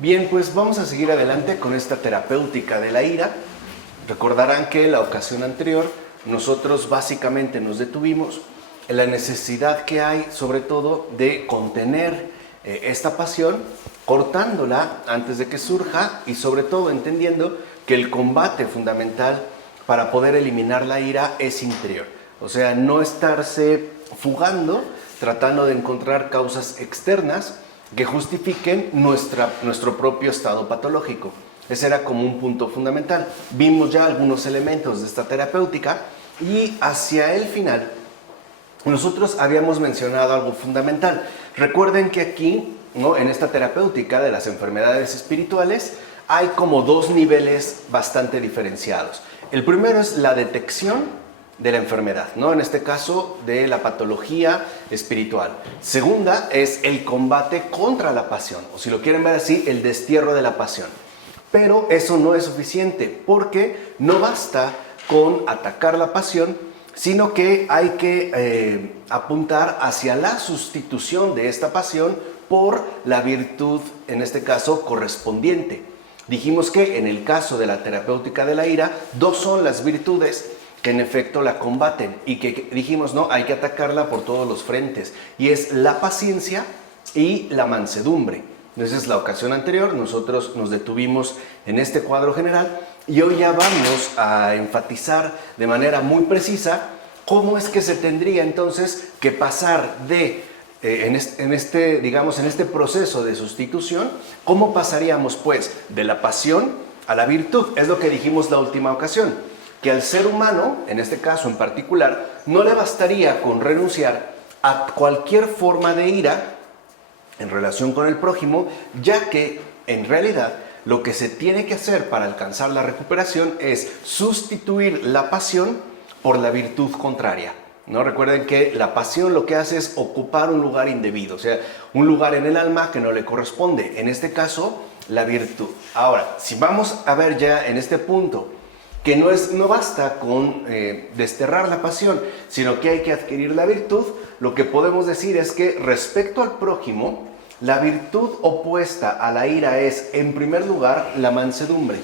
Bien, pues vamos a seguir adelante con esta terapéutica de la ira. Recordarán que en la ocasión anterior nosotros básicamente nos detuvimos en la necesidad que hay, sobre todo, de contener esta pasión, cortándola antes de que surja y sobre todo entendiendo que el combate fundamental para poder eliminar la ira es interior. O sea, no estarse fugando, tratando de encontrar causas externas que justifiquen nuestro propio estado patológico. Ese era como un punto fundamental. Vimos ya algunos elementos de esta terapéutica y hacia el final nosotros habíamos mencionado algo fundamental. Recuerden que aquí, ¿no?, en esta terapéutica de las enfermedades espirituales hay como dos niveles bastante diferenciados. El primero es la detección de la enfermedad, ¿no? En este caso de la patología espiritual. Segunda es el combate contra la pasión, o si lo quieren ver así, el destierro de la pasión. Pero eso no es suficiente, porque no basta con atacar la pasión, sino que hay que apuntar hacia la sustitución de esta pasión por la virtud, en este caso, correspondiente. Dijimos que en el caso de la terapéutica de la ira, dos son las virtudes que en efecto la combaten y que dijimos, no, hay que atacarla por todos los frentes, y es la paciencia y la mansedumbre. Esa es la ocasión anterior, nosotros nos detuvimos en este cuadro general y hoy ya vamos a enfatizar de manera muy precisa cómo es que se tendría entonces que pasar de, en este proceso de sustitución, cómo pasaríamos pues de la pasión a la virtud. Es lo que dijimos la última ocasión, que al ser humano, en este caso en particular, no le bastaría con renunciar a cualquier forma de ira en relación con el prójimo, ya que en realidad lo que se tiene que hacer para alcanzar la recuperación es sustituir la pasión por la virtud contraria, ¿no? Recuerden que la pasión lo que hace es ocupar un lugar indebido, o sea, un lugar en el alma que no le corresponde, en este caso, la virtud. Ahora, si vamos a ver ya en este punto, que no basta con desterrar la pasión, sino que hay que adquirir la virtud, lo que podemos decir es que respecto al prójimo, la virtud opuesta a la ira es, en primer lugar, la mansedumbre.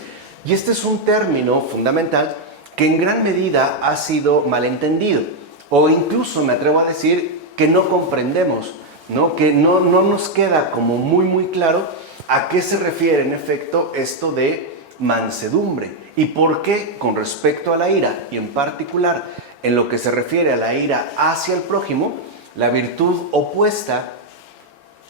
Y este es un término fundamental que en gran medida ha sido malentendido, o incluso me atrevo a decir que no comprendemos, ¿no? Que no nos queda como muy claro a qué se refiere en efecto esto de mansedumbre y por qué con respecto a la ira, y en particular en lo que se refiere a la ira hacia el prójimo, la virtud opuesta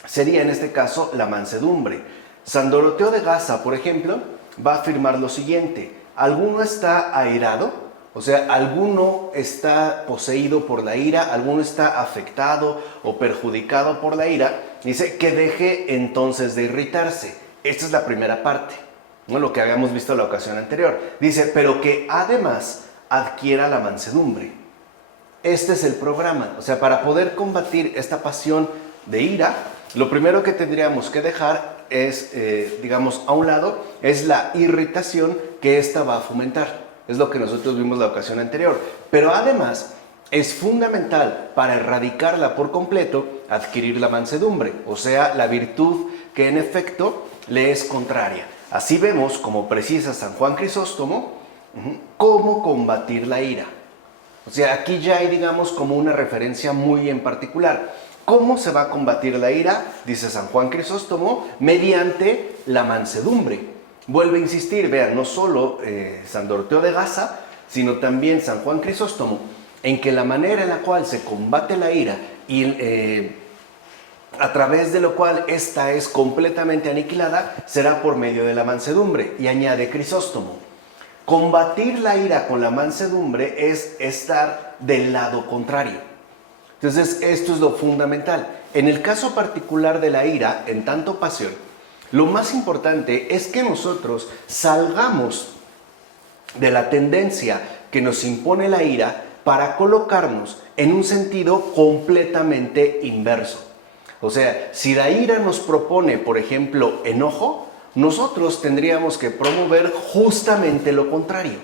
sería en este caso la mansedumbre. San Doroteo de Gaza, por ejemplo, va a afirmar lo siguiente: alguno está airado, o sea, alguno está poseído por la ira, alguno está afectado o perjudicado por la ira, dice que deje entonces de irritarse. Esta es la primera parte, ¿no? Lo que habíamos visto en la ocasión anterior. Dice, pero que además adquiera la mansedumbre. Este es el programa, o sea, para poder combatir esta pasión de ira, lo primero que tendríamos que dejar es, a un lado, es la irritación que esta va a fomentar. Es lo que nosotros vimos la ocasión anterior. Pero además, es fundamental para erradicarla por completo, adquirir la mansedumbre, o sea, la virtud que en efecto le es contraria. Así vemos, como precisa San Juan Crisóstomo, cómo combatir la ira. O sea, aquí ya hay, como una referencia muy en particular. ¿Cómo se va a combatir la ira? Dice San Juan Crisóstomo, mediante la mansedumbre. Vuelve a insistir, vean, no solo San Doroteo de Gaza, sino también San Juan Crisóstomo, en que la manera en la cual se combate la ira y a través de lo cual esta es completamente aniquilada, será por medio de la mansedumbre. Y añade Crisóstomo, combatir la ira con la mansedumbre es estar del lado contrario. Entonces, esto es lo fundamental. En el caso particular de la ira, en tanto pasión, lo más importante es que nosotros salgamos de la tendencia que nos impone la ira para colocarnos en un sentido completamente inverso. O sea, si la ira nos propone, por ejemplo, enojo, nosotros tendríamos que promover justamente lo contrario.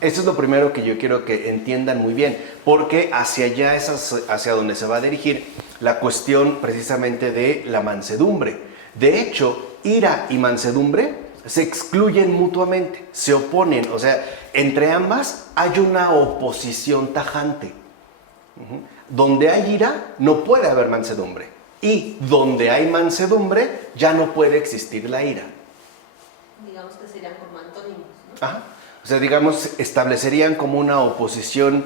Esto es lo primero que yo quiero que entiendan muy bien, porque hacia allá es hacia donde se va a dirigir la cuestión precisamente de la mansedumbre. De hecho, ira y mansedumbre se excluyen mutuamente, se oponen, o sea, entre ambas hay una oposición tajante. Donde hay ira no puede haber mansedumbre, y donde hay mansedumbre ya no puede existir la ira. Digamos que serían como antónimos, ¿no? Ajá. O sea, digamos, establecerían como una oposición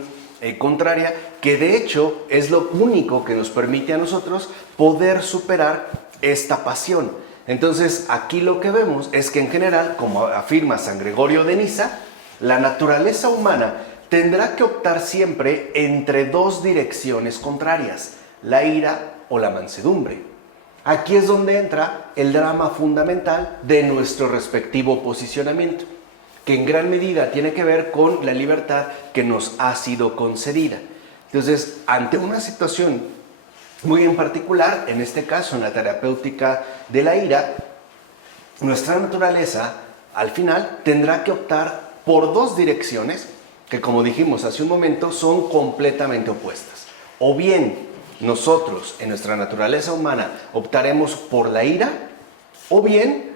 contraria, que de hecho es lo único que nos permite a nosotros poder superar esta pasión. Entonces, aquí lo que vemos es que en general, como afirma San Gregorio de Niza, la naturaleza humana tendrá que optar siempre entre dos direcciones contrarias, la ira o la mansedumbre. Aquí es donde entra el drama fundamental de nuestro respectivo posicionamiento, que en gran medida tiene que ver con la libertad que nos ha sido concedida. Entonces, ante una situación muy en particular, en este caso en la terapéutica de la ira, nuestra naturaleza al final tendrá que optar por dos direcciones que, como dijimos hace un momento, son completamente opuestas. O bien nosotros en nuestra naturaleza humana optaremos por la ira, o bien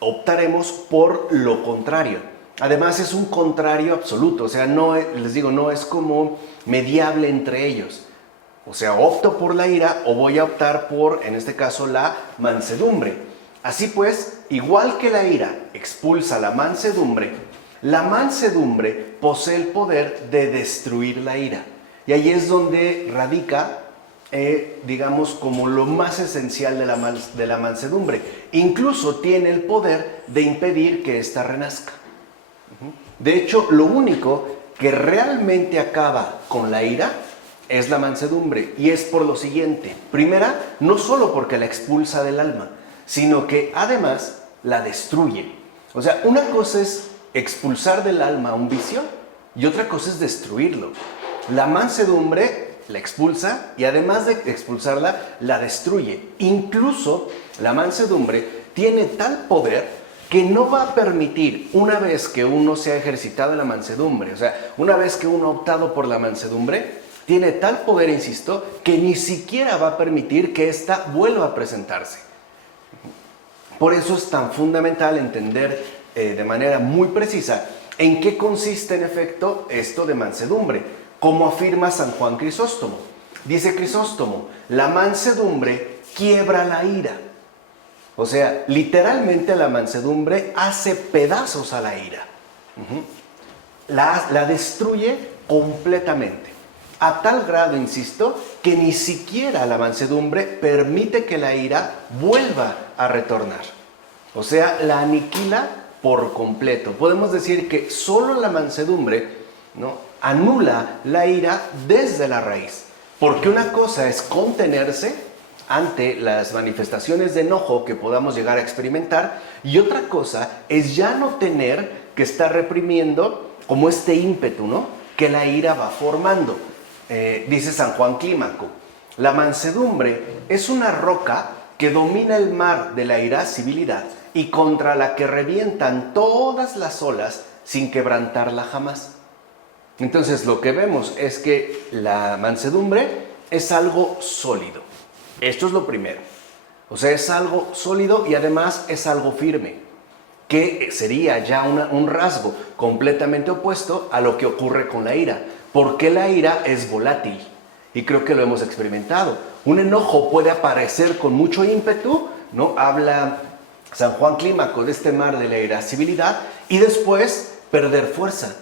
optaremos por lo contrario. Además es un contrario absoluto, o sea, no es como mediable entre ellos. O sea, opto por la ira o voy a optar por, en este caso, la mansedumbre. Así pues, igual que la ira expulsa la mansedumbre posee el poder de destruir la ira. Y ahí es donde radica, digamos, como lo más esencial de la mansedumbre. Incluso tiene el poder de impedir que ésta renazca. De hecho, lo único que realmente acaba con la ira es la mansedumbre, y es por lo siguiente. Primera, no solo porque la expulsa del alma, sino que además la destruye. O sea, una cosa es expulsar del alma un vicio y otra cosa es destruirlo. La mansedumbre la expulsa y además de expulsarla, la destruye. Incluso la mansedumbre tiene tal poder que no va a permitir, una vez que uno se ha ejercitado en la mansedumbre, o sea, una vez que uno ha optado por la mansedumbre, tiene tal poder, insisto, que ni siquiera va a permitir que ésta vuelva a presentarse. Por eso es tan fundamental entender de manera muy precisa en qué consiste en efecto esto de mansedumbre, como afirma San Juan Crisóstomo. Dice Crisóstomo, la mansedumbre quiebra la ira. O sea, literalmente la mansedumbre hace pedazos a la ira. La destruye completamente. A tal grado, insisto, que ni siquiera la mansedumbre permite que la ira vuelva a retornar. O sea, la aniquila por completo. Podemos decir que solo la mansedumbre, ¿no?, anula la ira desde la raíz. Porque una cosa es contenerse ante las manifestaciones de enojo que podamos llegar a experimentar, y otra cosa es ya no tener que estar reprimiendo como este ímpetu, ¿no?, que la ira va formando. Dice San Juan Clímaco, la mansedumbre es una roca que domina el mar de la irascibilidad y contra la que revientan todas las olas sin quebrantarla jamás. Entonces lo que vemos es que la mansedumbre es algo sólido. Esto es lo primero. O sea, es algo sólido y además es algo firme, que sería ya un rasgo completamente opuesto a lo que ocurre con la ira. Porque la ira es volátil, y creo que lo hemos experimentado. Un enojo puede aparecer con mucho ímpetu, ¿no? Habla San Juan Clímaco de este mar de la irascibilidad, y después perder fuerza.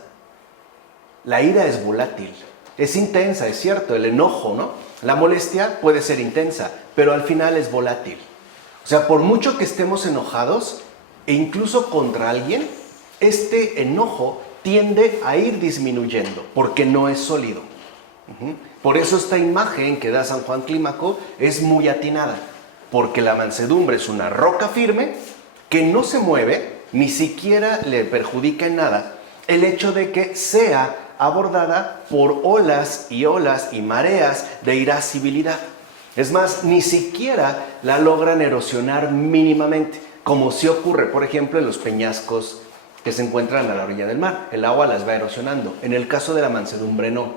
La ira es volátil, es intensa, es cierto, el enojo, ¿no? La molestia puede ser intensa, pero al final es volátil. O sea, por mucho que estemos enojados, e incluso contra alguien, este enojo tiende a ir disminuyendo, porque no es sólido. Por eso esta imagen que da San Juan Clímaco es muy atinada, porque la mansedumbre es una roca firme que no se mueve, ni siquiera le perjudica en nada el hecho de que sea abordada por olas y mareas de irascibilidad. Es más, ni siquiera la logran erosionar mínimamente, como sí ocurre, por ejemplo, en los peñascos que se encuentran a la orilla del mar. El agua las va erosionando. En el caso de la mansedumbre no.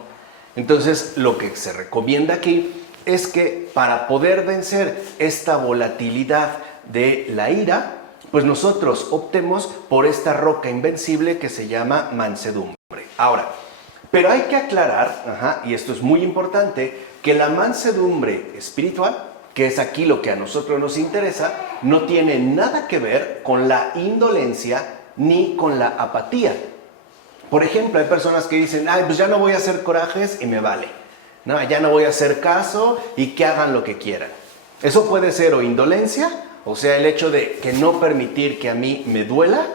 Entonces, lo que se recomienda aquí es que para poder vencer esta volatilidad de la ira, pues nosotros optemos por esta roca invencible que se llama mansedumbre. Ahora, pero hay que aclarar, y esto es muy importante, que la mansedumbre espiritual, que es aquí lo que a nosotros nos interesa, no tiene nada que ver con la indolencia ni con la apatía. Por ejemplo, hay personas que dicen, pues ya no voy a hacer corajes y me vale. No, ya no voy a hacer caso y que hagan lo que quieran. Eso puede ser o indolencia, o sea, el hecho de que no permitir que a mí me duela,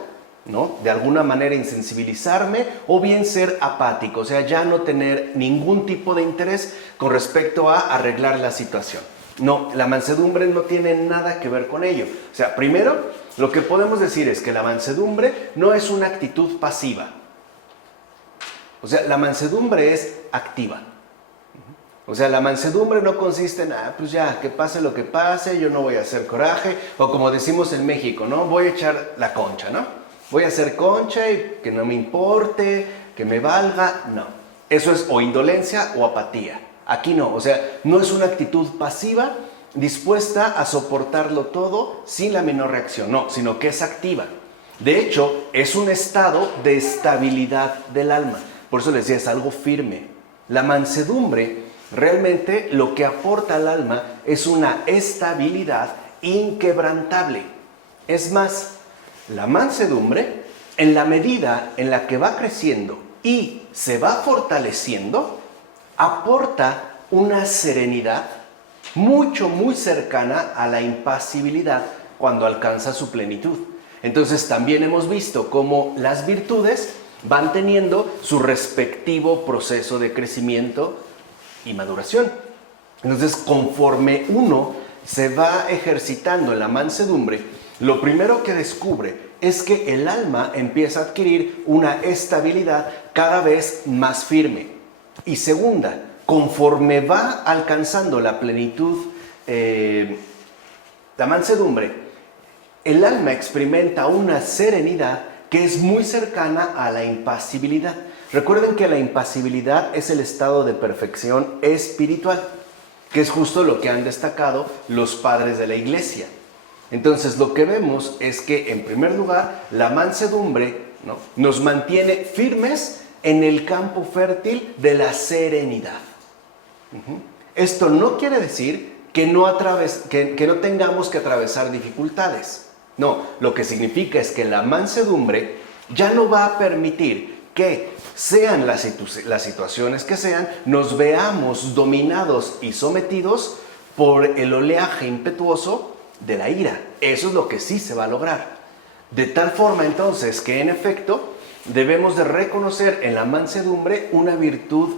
¿no? De alguna manera insensibilizarme, o bien ser apático, o sea, ya no tener ningún tipo de interés con respecto a arreglar la situación. No, la mansedumbre no tiene nada que ver con ello. O sea, primero, lo que podemos decir es que la mansedumbre no es una actitud pasiva. O sea, la mansedumbre es activa. O sea, la mansedumbre no consiste en, pues ya, que pase lo que pase, yo no voy a hacer coraje, o como decimos en México, ¿no? Voy a echar la concha, ¿no? Voy a hacer concha y que no me importe, que me valga, no. Eso es o indolencia o apatía. Aquí no, o sea, no es una actitud pasiva dispuesta a soportarlo todo sin la menor reacción, no, sino que es activa. De hecho, es un estado de estabilidad del alma. Por eso les decía, es algo firme. La mansedumbre realmente lo que aporta al alma es una estabilidad inquebrantable. Es más, la mansedumbre, en la medida en la que va creciendo y se va fortaleciendo, aporta una serenidad muy cercana a la impasibilidad cuando alcanza su plenitud. Entonces también hemos visto cómo las virtudes van teniendo su respectivo proceso de crecimiento y maduración. Entonces, conforme uno se va ejercitando en la mansedumbre, lo primero que descubre es que el alma empieza a adquirir una estabilidad cada vez más firme. Y segunda, conforme va alcanzando la plenitud, la mansedumbre, el alma experimenta una serenidad que es muy cercana a la impasibilidad. Recuerden que la impasibilidad es el estado de perfección espiritual, que es justo lo que han destacado los padres de la iglesia. Entonces, lo que vemos es que, en primer lugar, la mansedumbre, ¿no?, nos mantiene firmes en el campo fértil de la serenidad. Esto no quiere decir que no tengamos que atravesar dificultades. No, lo que significa es que la mansedumbre ya no va a permitir que, sean las situaciones que sean, nos veamos dominados y sometidos por el oleaje impetuoso de la ira. Eso es lo que sí se va a lograr. De tal forma entonces que en efecto debemos de reconocer en la mansedumbre una virtud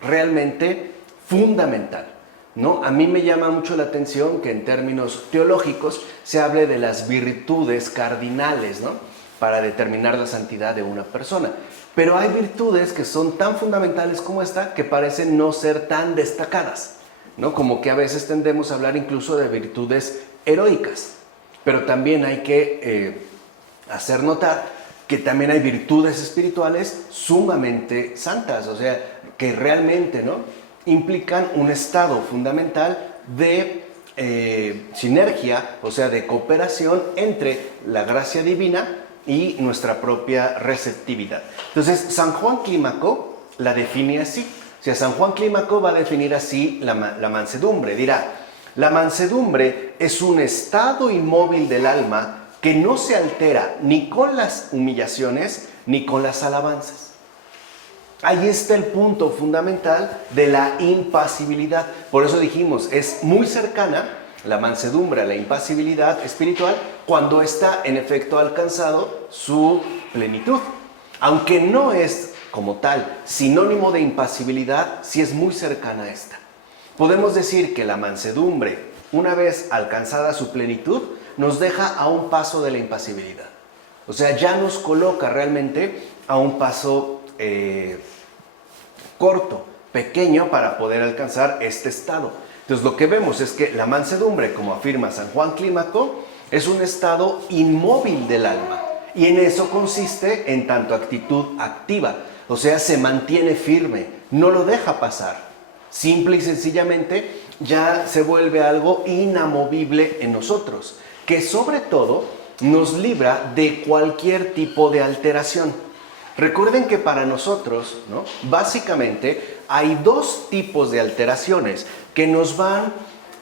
realmente fundamental, ¿no? A mí me llama mucho la atención que en términos teológicos se hable de las virtudes cardinales, ¿no?, para determinar la santidad de una persona. Pero hay virtudes que son tan fundamentales como esta que parecen no ser tan destacadas, ¿no? Como que a veces tendemos a hablar incluso de virtudes heroicas. Pero también hay que hacer notar que también hay virtudes espirituales sumamente santas, o sea, que realmente, ¿no?, implican un estado fundamental de sinergia, o sea, de cooperación entre la gracia divina y nuestra propia receptividad. Entonces, San Juan Clímaco la define así. O sea, San Juan Clímaco va a definir así la mansedumbre. Dirá, la mansedumbre es un estado inmóvil del alma que no se altera ni con las humillaciones ni con las alabanzas. Ahí está el punto fundamental de la impasibilidad. Por eso dijimos, es muy cercana la mansedumbre a la impasibilidad espiritual cuando está en efecto alcanzado su plenitud. Aunque no es como tal sinónimo de impasibilidad, sí es muy cercana a esta. Podemos decir que la mansedumbre, una vez alcanzada su plenitud, nos deja a un paso de la impasibilidad. O sea, ya nos coloca realmente a un paso corto, pequeño, para poder alcanzar este estado. Entonces, lo que vemos es que la mansedumbre, como afirma San Juan Clímaco, es un estado inmóvil del alma. Y en eso consiste en tanto actitud activa. O sea, se mantiene firme, no lo deja pasar. Simple y sencillamente ya se vuelve algo inamovible en nosotros. que sobre todo nos libra de cualquier tipo de alteración. Recuerden que para nosotros, ¿no?, básicamente hay dos tipos de alteraciones que nos van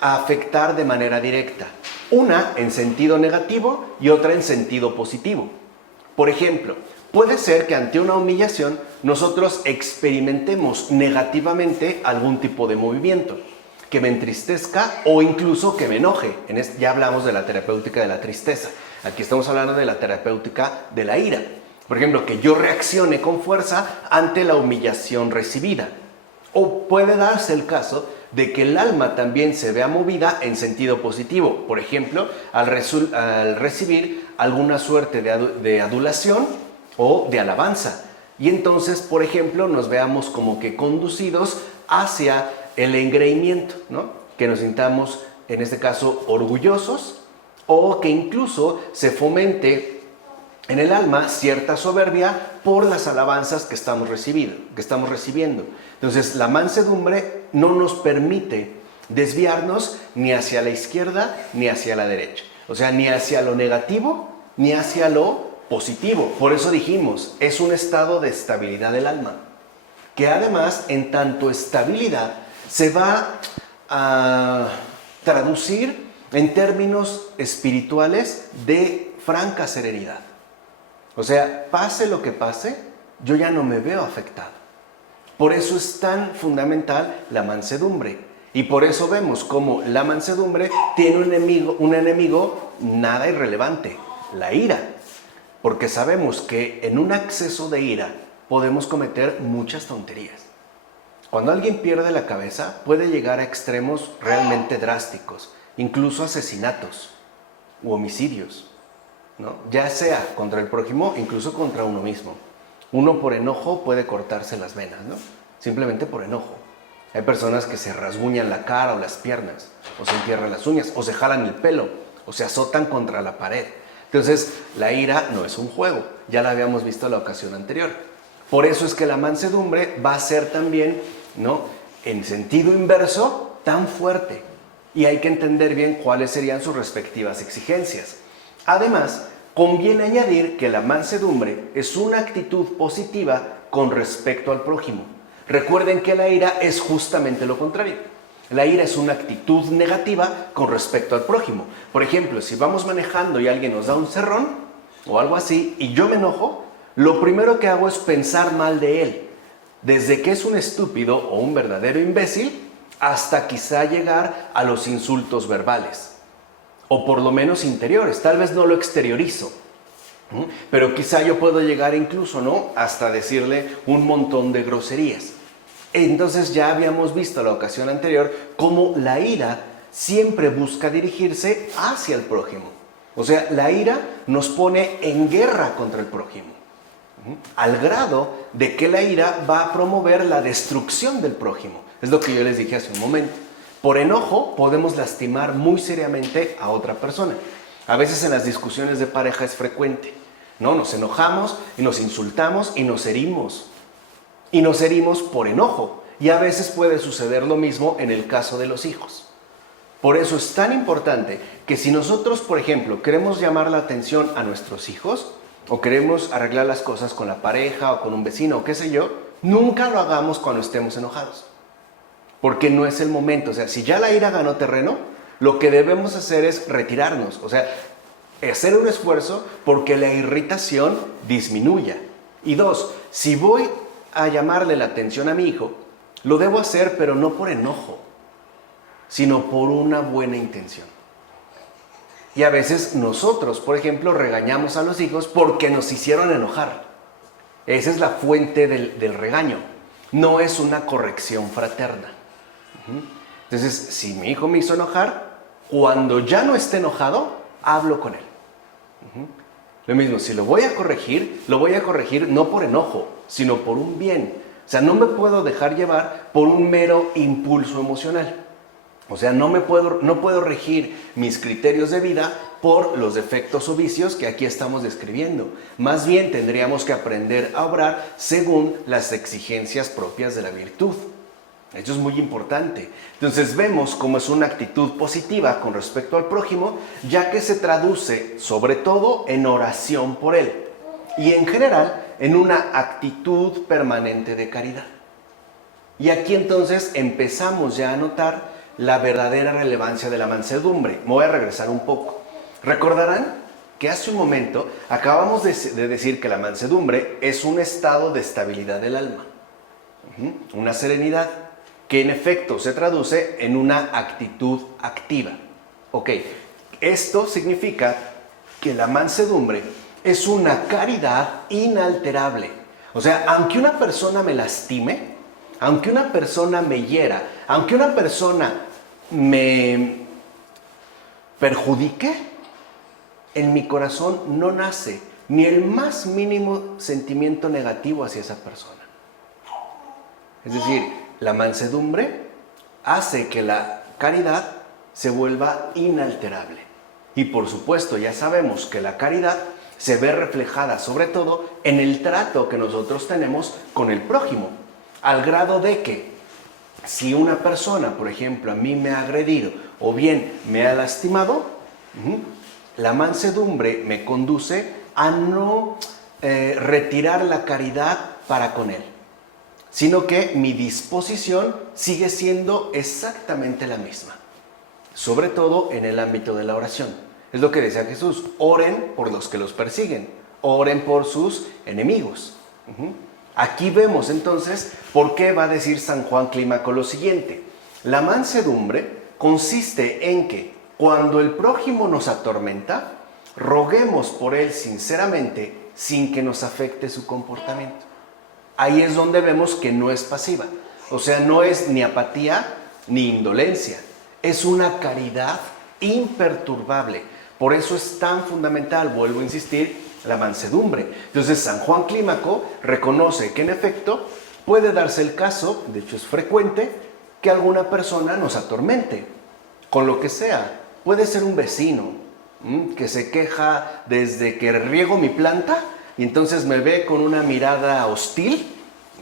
a afectar de manera directa. Una en sentido negativo y otra en sentido positivo. Por ejemplo, puede ser que ante una humillación nosotros experimentemos negativamente algún tipo de movimiento, que me entristezca o incluso que me enoje. Ya hablamos de la terapéutica de la tristeza. Aquí estamos hablando de la terapéutica de la ira. Por ejemplo, que yo reaccione con fuerza ante la humillación recibida. O puede darse el caso de que el alma también se vea movida en sentido positivo. Por ejemplo, al recibir alguna suerte de adulación o de alabanza. Y entonces, por ejemplo, nos veamos como que conducidos hacia el engreimiento, ¿no? Que nos sintamos, en este caso, orgullosos, o que incluso se fomente en el alma cierta soberbia por las alabanzas que estamos recibiendo. Entonces, la mansedumbre no nos permite desviarnos ni hacia la izquierda ni hacia la derecha. O sea, ni hacia lo negativo ni hacia lo positivo. Por eso dijimos, es un estado de estabilidad del alma, que además, en tanto estabilidad, se va a traducir en términos espirituales de franca serenidad. O sea, pase lo que pase, yo ya no me veo afectado. Por eso es tan fundamental la mansedumbre. Y por eso vemos cómo la mansedumbre tiene un enemigo nada irrelevante, la ira. Porque sabemos que en un acceso de ira podemos cometer muchas tonterías. Cuando alguien pierde la cabeza, puede llegar a extremos realmente drásticos, incluso asesinatos u homicidios, ¿no? Ya sea contra el prójimo, incluso contra uno mismo. Uno por enojo puede cortarse las venas, ¿no? Simplemente por enojo. Hay personas que se rasguñan la cara o las piernas, o se entierran las uñas, o se jalan el pelo, o se azotan contra la pared. Entonces, la ira no es un juego, ya la habíamos visto en la ocasión anterior. Por eso es que la mansedumbre va a ser también, ¿no?, en sentido inverso, tan fuerte. Y hay que entender bien cuáles serían sus respectivas exigencias. Además, conviene añadir que la mansedumbre es una actitud positiva con respecto al prójimo. Recuerden que la ira es justamente lo contrario. La ira es una actitud negativa con respecto al prójimo. Por ejemplo, si vamos manejando y alguien nos da un cerrón o algo así y yo me enojo, lo primero que hago es pensar mal de él. Desde que es un estúpido o un verdadero imbécil hasta quizá llegar a los insultos verbales. O por lo menos interiores, tal vez no lo exteriorizo, pero quizá yo puedo llegar incluso, ¿no?, hasta decirle un montón de groserías. Entonces ya habíamos visto la ocasión anterior cómo la ira siempre busca dirigirse hacia el prójimo. O sea, la ira nos pone en guerra contra el prójimo, al grado de que la ira va a promover la destrucción del prójimo. Es lo que yo les dije hace un momento. Por enojo podemos lastimar muy seriamente a otra persona. A veces en las discusiones de pareja es frecuente, ¿no? Nos enojamos y nos insultamos y nos herimos. Y nos herimos por enojo. Y a veces puede suceder lo mismo en el caso de los hijos. Por eso es tan importante que si nosotros, por ejemplo, queremos llamar la atención a nuestros hijos o queremos arreglar las cosas con la pareja o con un vecino o qué sé yo, nunca lo hagamos cuando estemos enojados. Porque no es el momento. O sea, si ya la ira ganó terreno, lo que debemos hacer es retirarnos. O sea, hacer un esfuerzo porque la irritación disminuya. Y dos, si voy a llamarle la atención a mi hijo, lo debo hacer, pero no por enojo, sino por una buena intención. Y a veces nosotros, por ejemplo, regañamos a los hijos porque nos hicieron enojar. Esa es la fuente del regaño. No es una corrección fraterna. Entonces, si mi hijo me hizo enojar, cuando ya no esté enojado, hablo con él. Lo mismo, si lo voy a corregir no por enojo, sino por un bien. O sea, no me puedo dejar llevar por un mero impulso emocional. O sea, no puedo regir mis criterios de vida por los defectos o vicios que aquí estamos describiendo. Más bien tendríamos que aprender a obrar según las exigencias propias de la virtud. Esto es muy importante. Entonces vemos cómo es una actitud positiva con respecto al prójimo, ya que se traduce sobre todo en oración por él y en general en una actitud permanente de caridad. Y aquí entonces empezamos ya a notar la verdadera relevancia de la mansedumbre. Me voy a regresar un poco. Recordarán que hace un momento acabamos de decir que la mansedumbre es un estado de estabilidad del alma, una serenidad que en efecto se traduce en una actitud activa. Ok, esto significa que la mansedumbre es una caridad inalterable. O sea, aunque una persona me lastime, aunque una persona me hiera, aunque una persona me perjudique, en mi corazón no nace ni el más mínimo sentimiento negativo hacia esa persona. Es decir, la mansedumbre hace que la caridad se vuelva inalterable. Y por supuesto, ya sabemos que la caridad se ve reflejada sobre todo en el trato que nosotros tenemos con el prójimo, al grado de que si una persona, por ejemplo, a mí me ha agredido o bien me ha lastimado, la mansedumbre me conduce a no retirar la caridad para con él, sino que mi disposición sigue siendo exactamente la misma, sobre todo en el ámbito de la oración. Es lo que decía Jesús: oren por los que los persiguen, oren por sus enemigos. Aquí vemos entonces por qué va a decir San Juan Clímaco lo siguiente: la mansedumbre consiste en que cuando el prójimo nos atormenta, roguemos por él sinceramente sin que nos afecte su comportamiento. Ahí es donde vemos que no es pasiva, o sea, no es ni apatía ni indolencia, es una caridad imperturbable. Por eso es tan fundamental, vuelvo a insistir, la mansedumbre. Entonces San Juan Clímaco reconoce que en efecto puede darse el caso, de hecho es frecuente, que alguna persona nos atormente, con lo que sea. Puede ser un vecino que se queja desde que riego mi planta y entonces me ve con una mirada hostil,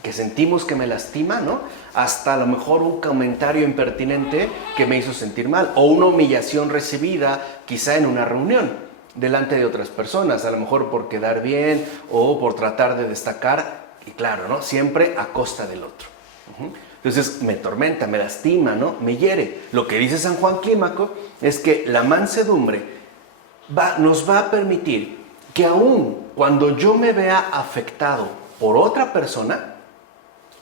que sentimos que me lastima, ¿no? Hasta a lo mejor un comentario impertinente que me hizo sentir mal, o una humillación recibida quizá en una reunión delante de otras personas, a lo mejor por quedar bien o por tratar de destacar, y claro, ¿no? Siempre a costa del otro. Entonces me tormenta, me lastima, ¿no? Me hiere. Lo que dice San Juan Clímaco es que la mansedumbre nos va a permitir que aun cuando yo me vea afectado por otra persona,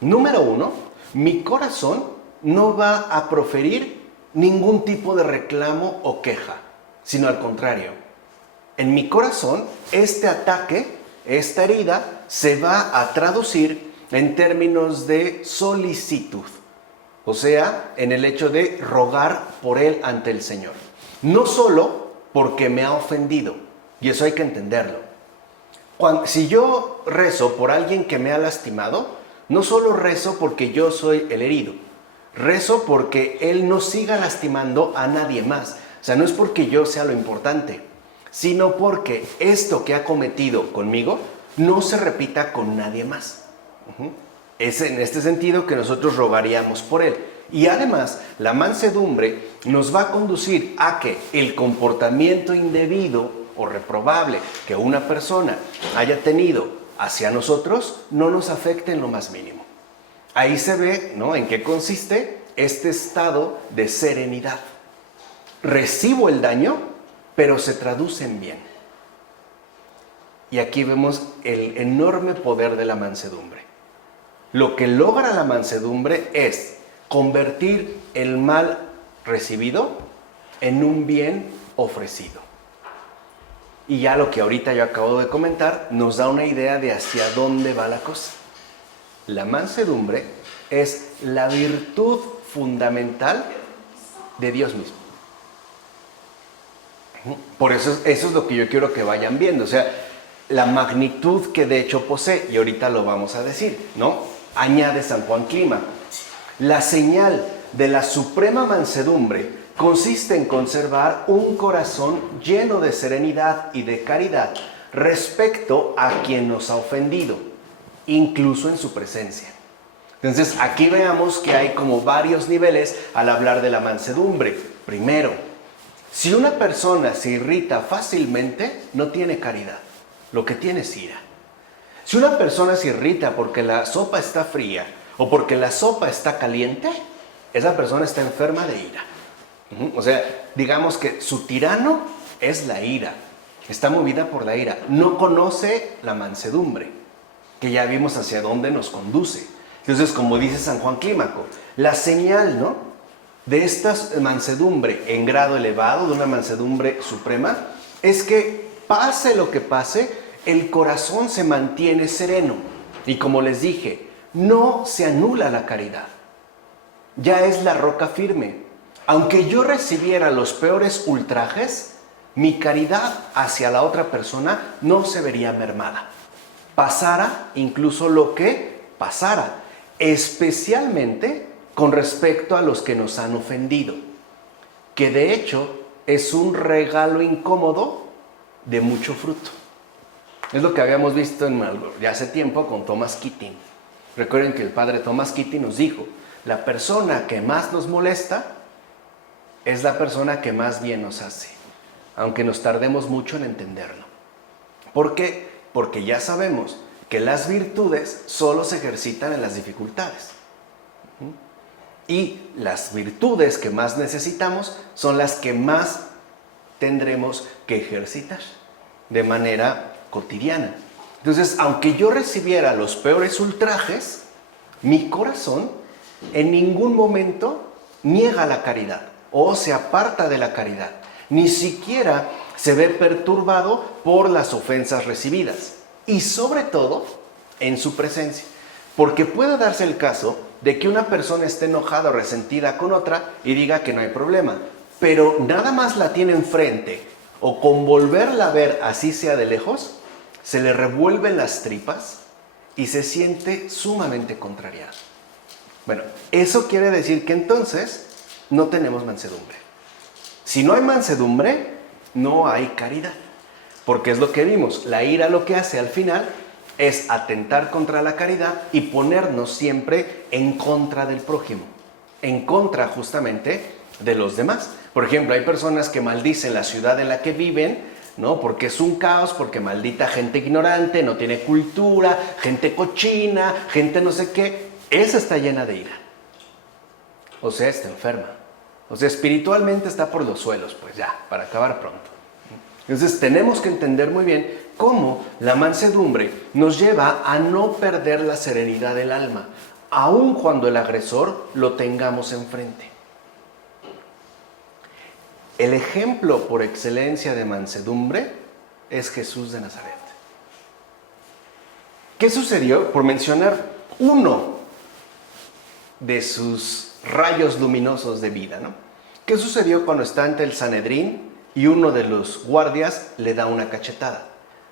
número uno, mi corazón no va a proferir ningún tipo de reclamo o queja, sino al contrario. En mi corazón, este ataque, esta herida, se va a traducir en términos de solicitud, o sea, en el hecho de rogar por él ante el Señor. No solo porque me ha ofendido, y eso hay que entenderlo. Si yo rezo por alguien que me ha lastimado, no solo rezo porque yo soy el herido, rezo porque él no siga lastimando a nadie más. O sea, no es porque yo sea lo importante, sino porque esto que ha cometido conmigo no se repita con nadie más. Es en este sentido que nosotros rogaríamos por él. Y además, la mansedumbre nos va a conducir a que el comportamiento indebido o reprobable que una persona haya tenido hacia nosotros no nos afecte en lo más mínimo. Ahí se ve, ¿no?, en qué consiste este estado de serenidad. Recibo el daño, pero se traduce en bien. Y aquí vemos el enorme poder de la mansedumbre. Lo que logra la mansedumbre es convertir el mal recibido en un bien ofrecido. Y ya lo que ahorita yo acabo de comentar nos da una idea de hacia dónde va la cosa. La mansedumbre es la virtud fundamental de Dios mismo. Por eso es lo que yo quiero que vayan viendo, o sea, la magnitud que de hecho posee, y ahorita lo vamos a decir, ¿no? Añade San Juan Clímaco: la señal de la suprema mansedumbre consiste en conservar un corazón lleno de serenidad y de caridad respecto a quien nos ha ofendido, incluso en su presencia. Entonces, aquí veamos que hay como varios niveles al hablar de la mansedumbre. Primero, si una persona se irrita fácilmente, no tiene caridad. Lo que tiene es ira. Si una persona se irrita porque la sopa está fría o porque la sopa está caliente, esa persona está enferma de ira. O sea, digamos que su tirano es la ira. Está movida por la ira. No conoce la mansedumbre, que ya vimos hacia dónde nos conduce. Entonces, como dice San Juan Clímaco, la señal, ¿no?, de esta mansedumbre en grado elevado, de una mansedumbre suprema, es que pase lo que pase, el corazón se mantiene sereno. Y como les dije, no se anula la caridad. Ya es la roca firme. Aunque yo recibiera los peores ultrajes, mi caridad hacia la otra persona no se vería mermada. Pasara incluso lo que pasara, especialmente con respecto a los que nos han ofendido, que de hecho es un regalo incómodo de mucho fruto. Es lo que habíamos visto ya hace tiempo con Thomas Keating. Recuerden que el padre Thomas Keating nos dijo, la persona que más nos molesta es la persona que más bien nos hace, aunque nos tardemos mucho en entenderlo. ¿Por qué? Porque ya sabemos que las virtudes solo se ejercitan en las dificultades. Y las virtudes que más necesitamos son las que más tendremos que ejercitar de manera cotidiana. Entonces, aunque yo recibiera los peores ultrajes, mi corazón en ningún momento niega la caridad o se aparta de la caridad. Ni siquiera se ve perturbado por las ofensas recibidas. Y sobre todo, en su presencia. Porque puede darse el caso de que una persona esté enojada o resentida con otra y diga que no hay problema. Pero nada más la tiene enfrente o con volverla a ver, así sea de lejos, se le revuelven las tripas y se siente sumamente contrariado. Bueno, eso quiere decir que entonces no tenemos mansedumbre. Si no hay mansedumbre, no hay caridad. Porque es lo que vimos, la ira lo que hace al final es atentar contra la caridad y ponernos siempre en contra del prójimo, en contra justamente de los demás. Por ejemplo, hay personas que maldicen la ciudad en la que viven, ¿no?, porque es un caos, porque maldita gente ignorante, no tiene cultura, gente cochina, gente no sé qué. Esa está llena de ira. O sea, está enferma. O sea, espiritualmente está por los suelos, pues ya, para acabar pronto. Entonces tenemos que entender muy bien cómo la mansedumbre nos lleva a no perder la serenidad del alma, aun cuando el agresor lo tengamos enfrente. El ejemplo por excelencia de mansedumbre es Jesús de Nazaret. ¿Qué sucedió? Por mencionar uno de sus rayos luminosos de vida, ¿no? ¿Qué sucedió cuando está ante el Sanedrín y uno de los guardias le da una cachetada?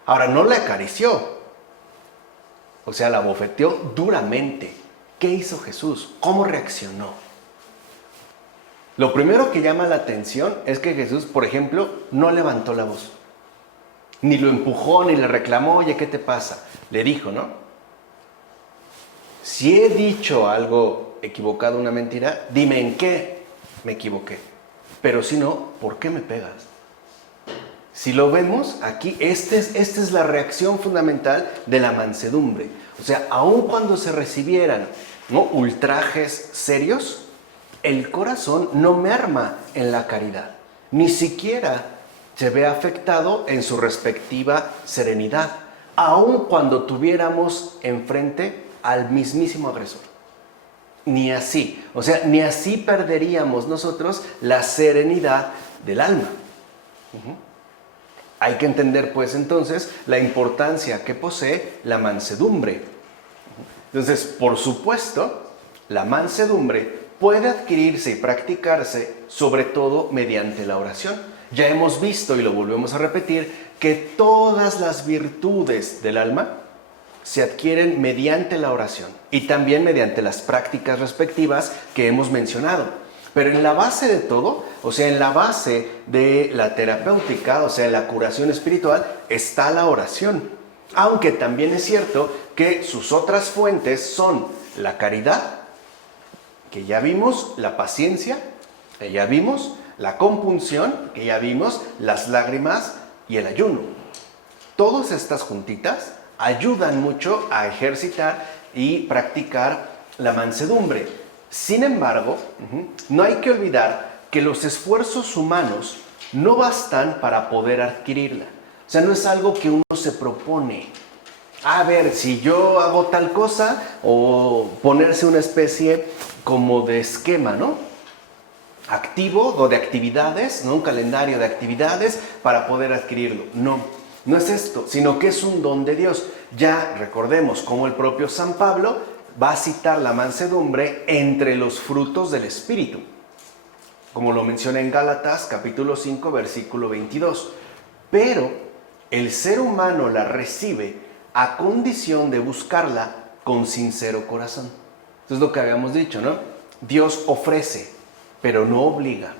Ahora, no la acarició, o sea, la bofeteó duramente. ¿Qué hizo Jesús? ¿Cómo reaccionó? Lo primero que llama la atención es que Jesús, por ejemplo, no levantó la voz. Ni lo empujó, ni le reclamó, oye, ¿qué te pasa? Le dijo, ¿no? Si he dicho algo equivocado, una mentira, dime en qué me equivoqué. Pero si no, ¿por qué me pegas? Si lo vemos aquí, esta es la reacción fundamental de la mansedumbre. O sea, aun cuando se recibieran, ¿no?, ultrajes serios, el corazón no merma en la caridad. Ni siquiera se ve afectado en su respectiva serenidad, aun cuando tuviéramos enfrente al mismísimo agresor. Ni así, o sea, ni así perderíamos nosotros la serenidad del alma. Hay que entender, pues, entonces, la importancia que posee la mansedumbre. Entonces, por supuesto, la mansedumbre puede adquirirse y practicarse, sobre todo mediante la oración. Ya hemos visto, y lo volvemos a repetir, que todas las virtudes del alma se adquieren mediante la oración y también mediante las prácticas respectivas que hemos mencionado. Pero en la base de todo, o sea, en la base de la terapéutica, o sea, en la curación espiritual, está la oración. Aunque también es cierto que sus otras fuentes son la caridad, que ya vimos, la paciencia, que ya vimos, la compunción, que ya vimos, las lágrimas y el ayuno. Todas estas juntitas ayudan mucho a ejercitar y practicar la mansedumbre. Sin embargo, no hay que olvidar que los esfuerzos humanos no bastan para poder adquirirla. O sea, no es algo que uno se propone. A ver, si yo hago tal cosa, o ponerse una especie como de esquema, ¿no? Activo o de actividades, ¿no? Un calendario de actividades para poder adquirirlo. No, no es esto, sino que es un don de Dios. Ya recordemos cómo el propio San Pablo va a citar la mansedumbre entre los frutos del Espíritu, como lo menciona en Gálatas capítulo 5 versículo 22. Pero el ser humano la recibe a condición de buscarla con sincero corazón. Eso es lo que habíamos dicho, ¿no? Dios ofrece, pero no obliga.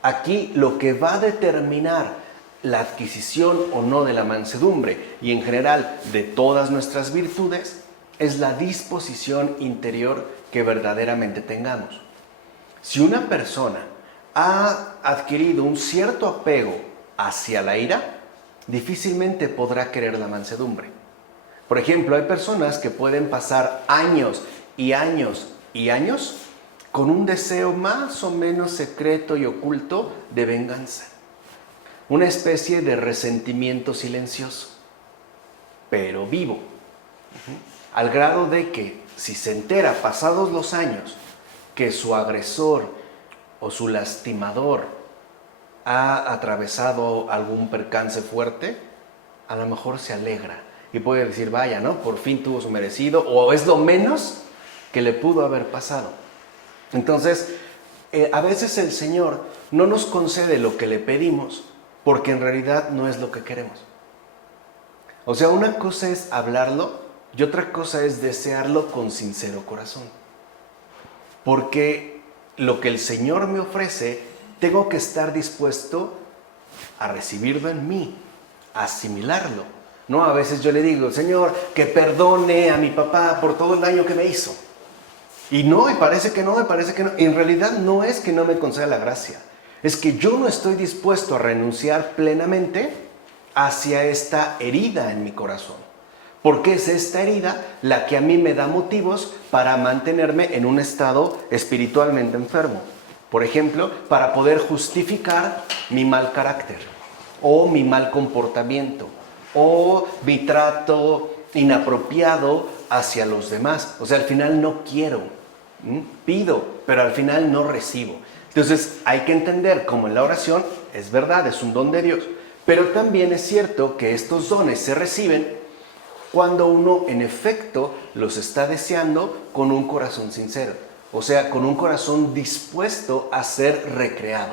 Aquí lo que va a determinar la adquisición o no de la mansedumbre y en general de todas nuestras virtudes es la disposición interior que verdaderamente tengamos. Si una persona ha adquirido un cierto apego hacia la ira, difícilmente podrá querer la mansedumbre. Por ejemplo, hay personas que pueden pasar años y años y años con un deseo más o menos secreto y oculto de venganza. Una especie de resentimiento silencioso, pero vivo. Al grado de que, si se entera pasados los años que su agresor o su lastimador ha atravesado algún percance fuerte, a lo mejor se alegra y puede decir, vaya, ¿no? Por fin tuvo su merecido, o es lo menos que le pudo haber pasado. Entonces, a veces el Señor no nos concede lo que le pedimos porque en realidad no es lo que queremos. O sea, una cosa es hablarlo y otra cosa es desearlo con sincero corazón. Porque lo que el Señor me ofrece, tengo que estar dispuesto a recibirlo en mí, a asimilarlo. No, a veces yo le digo, Señor, que perdone a mi papá por todo el daño que me hizo. Y no, y parece que no, y parece que no. En realidad no es que no me conceda la gracia. Es que yo no estoy dispuesto a renunciar plenamente hacia esta herida en mi corazón. Porque es esta herida la que a mí me da motivos para mantenerme en un estado espiritualmente enfermo. Por ejemplo, para poder justificar mi mal carácter, o mi mal comportamiento, o mi trato inapropiado hacia los demás. O sea, al final no quiero, pido, pero al final no recibo. Entonces hay que entender cómo en la oración es verdad, es un don de Dios, pero también es cierto que estos dones se reciben cuando uno en efecto los está deseando con un corazón sincero, o sea, con un corazón dispuesto a ser recreado.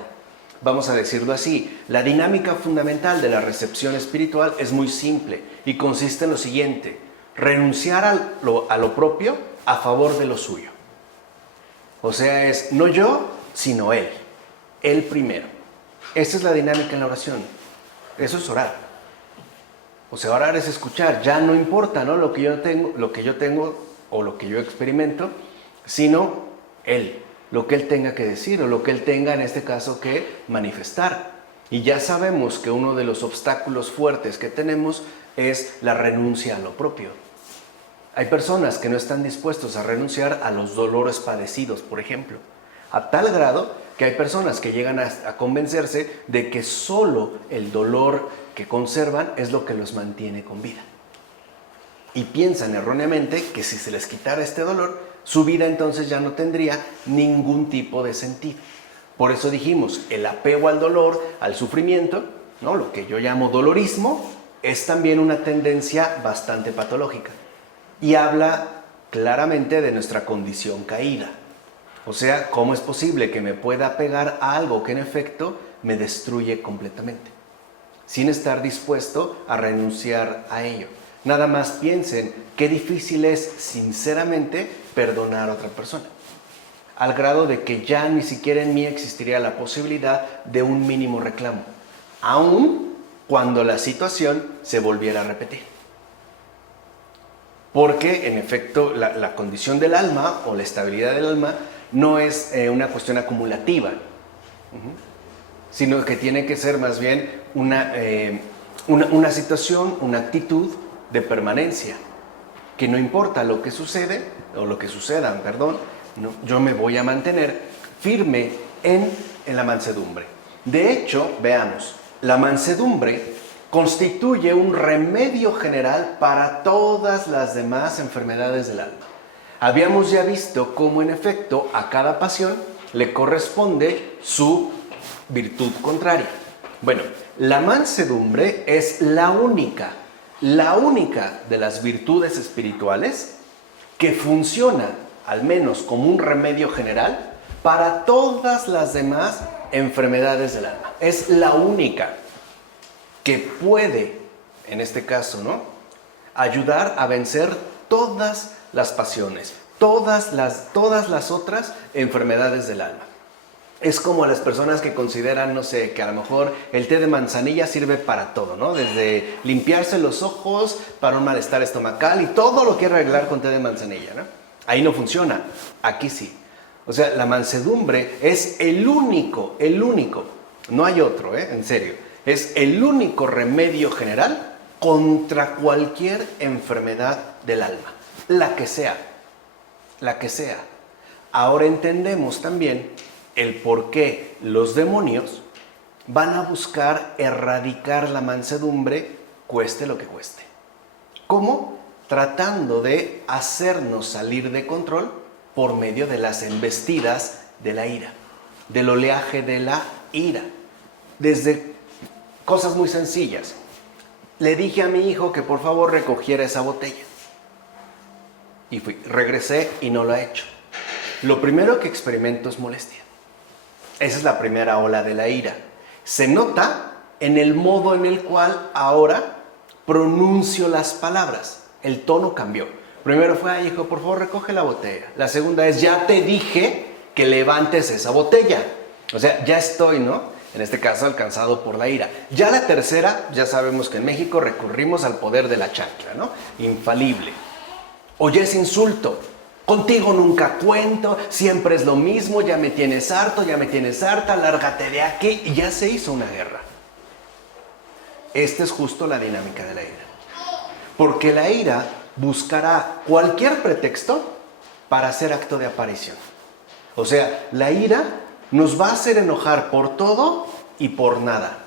Vamos a decirlo así, la dinámica fundamental de la recepción espiritual es muy simple y consiste en lo siguiente: renunciar a lo propio a favor de lo suyo. O sea, es no yo, sino Él primero. Esa es la dinámica en la oración. Eso es orar. O sea, orar es escuchar. Ya no importa, ¿no? lo que yo tengo o lo que yo experimento, sino Él, lo que Él tenga que decir o lo que Él tenga en este caso que manifestar. Y ya sabemos que uno de los obstáculos fuertes que tenemos es la renuncia a lo propio. Hay personas que no están dispuestos a renunciar a los dolores padecidos, por ejemplo, a tal grado que hay personas que llegan a convencerse de que solo el dolor que conservan es lo que los mantiene con vida. Y piensan erróneamente que si se les quitara este dolor, su vida entonces ya no tendría ningún tipo de sentido. Por eso dijimos, el apego al dolor, al sufrimiento, ¿no? Lo que yo llamo dolorismo, es también una tendencia bastante patológica. Y habla claramente de nuestra condición caída. O sea, ¿cómo es posible que me pueda apegar a algo que en efecto me destruye completamente? Sin estar dispuesto a renunciar a ello. Nada más piensen qué difícil es sinceramente perdonar a otra persona. Al grado de que ya ni siquiera en mí existiría la posibilidad de un mínimo reclamo. Aun cuando la situación se volviera a repetir. porque en efecto la condición del alma o la estabilidad del alma no es una cuestión acumulativa, sino que tiene que ser más bien una situación, una actitud de permanencia, que no importa lo que sucede, o lo que suceda, perdón, ¿no? Yo me voy a mantener firme en la mansedumbre. De hecho, veamos, la mansedumbre constituye un remedio general para todas las demás enfermedades del alma. Habíamos ya visto cómo en efecto a cada pasión le corresponde su virtud contraria. Bueno, la mansedumbre es la única de las virtudes espirituales que funciona, al menos como un remedio general, para todas las demás enfermedades del alma. Es la única que puede, en este caso, ¿no?, ayudar a vencer todas las pasiones, todas las otras enfermedades del alma. Es como las personas que consideran, no sé, que a lo mejor el té de manzanilla sirve para todo, ¿no? Desde limpiarse los ojos para un malestar estomacal y todo lo quiere arreglar con té de manzanilla, ¿no? Ahí no funciona, aquí sí. O sea, la mansedumbre es el único, no hay otro, en serio, es el único remedio general contra cualquier enfermedad del alma, la que sea. Ahora entendemos también el por qué los demonios van a buscar erradicar la mansedumbre, cueste lo que cueste. ¿Cómo? Tratando de hacernos salir de control por medio de las embestidas de la ira, del oleaje de la ira. Desde cosas muy sencillas. Le dije a mi hijo que por favor recogiera esa botella. Y regresé y no lo ha hecho. Lo primero que experimento es molestia. Esa es la primera ola de la ira. Se nota en el modo en el cual ahora pronuncio las palabras. El tono cambió. Primero fue, ay hijo, por favor recoge la botella. La segunda es, ya te dije que levantes esa botella. O sea, ya estoy, ¿no? En este caso, alcanzado por la ira. Ya la tercera, ya sabemos que en México recurrimos al poder de la chancla, ¿no? Infalible. O ya es insulto. Contigo nunca cuento, siempre es lo mismo, ya me tienes harto, ya me tienes harta, lárgate de aquí. Y ya se hizo una guerra. Esta es justo la dinámica de la ira. Porque la ira buscará cualquier pretexto para hacer acto de aparición. O sea, la ira nos va a hacer enojar por todo y por nada.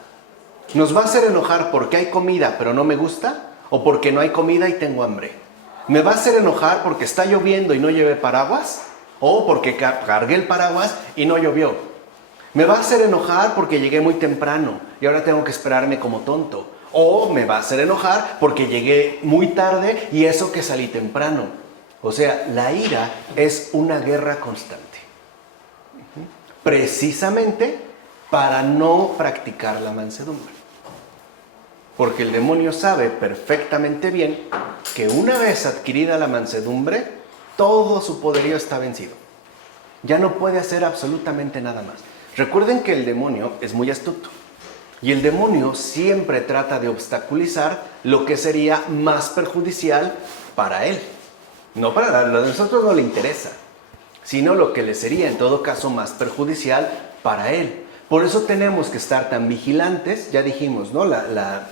Nos va a hacer enojar porque hay comida pero no me gusta, o porque no hay comida y tengo hambre. Me va a hacer enojar porque está lloviendo y no llevé paraguas, o porque cargué el paraguas y no llovió. Me va a hacer enojar porque llegué muy temprano y ahora tengo que esperarme como tonto. O me va a hacer enojar porque llegué muy tarde y eso que salí temprano. O sea, la ira es una guerra constante. Precisamente para no practicar la mansedumbre. Porque el demonio sabe perfectamente bien que una vez adquirida la mansedumbre, todo su poderío está vencido. Ya no puede hacer absolutamente nada más. Recuerden que el demonio es muy astuto. Y el demonio siempre trata de obstaculizar lo que sería más perjudicial para él. No para nosotros no le interesa, sino lo que le sería en todo caso más perjudicial para él. Por eso tenemos que estar tan vigilantes, ya dijimos, ¿no? La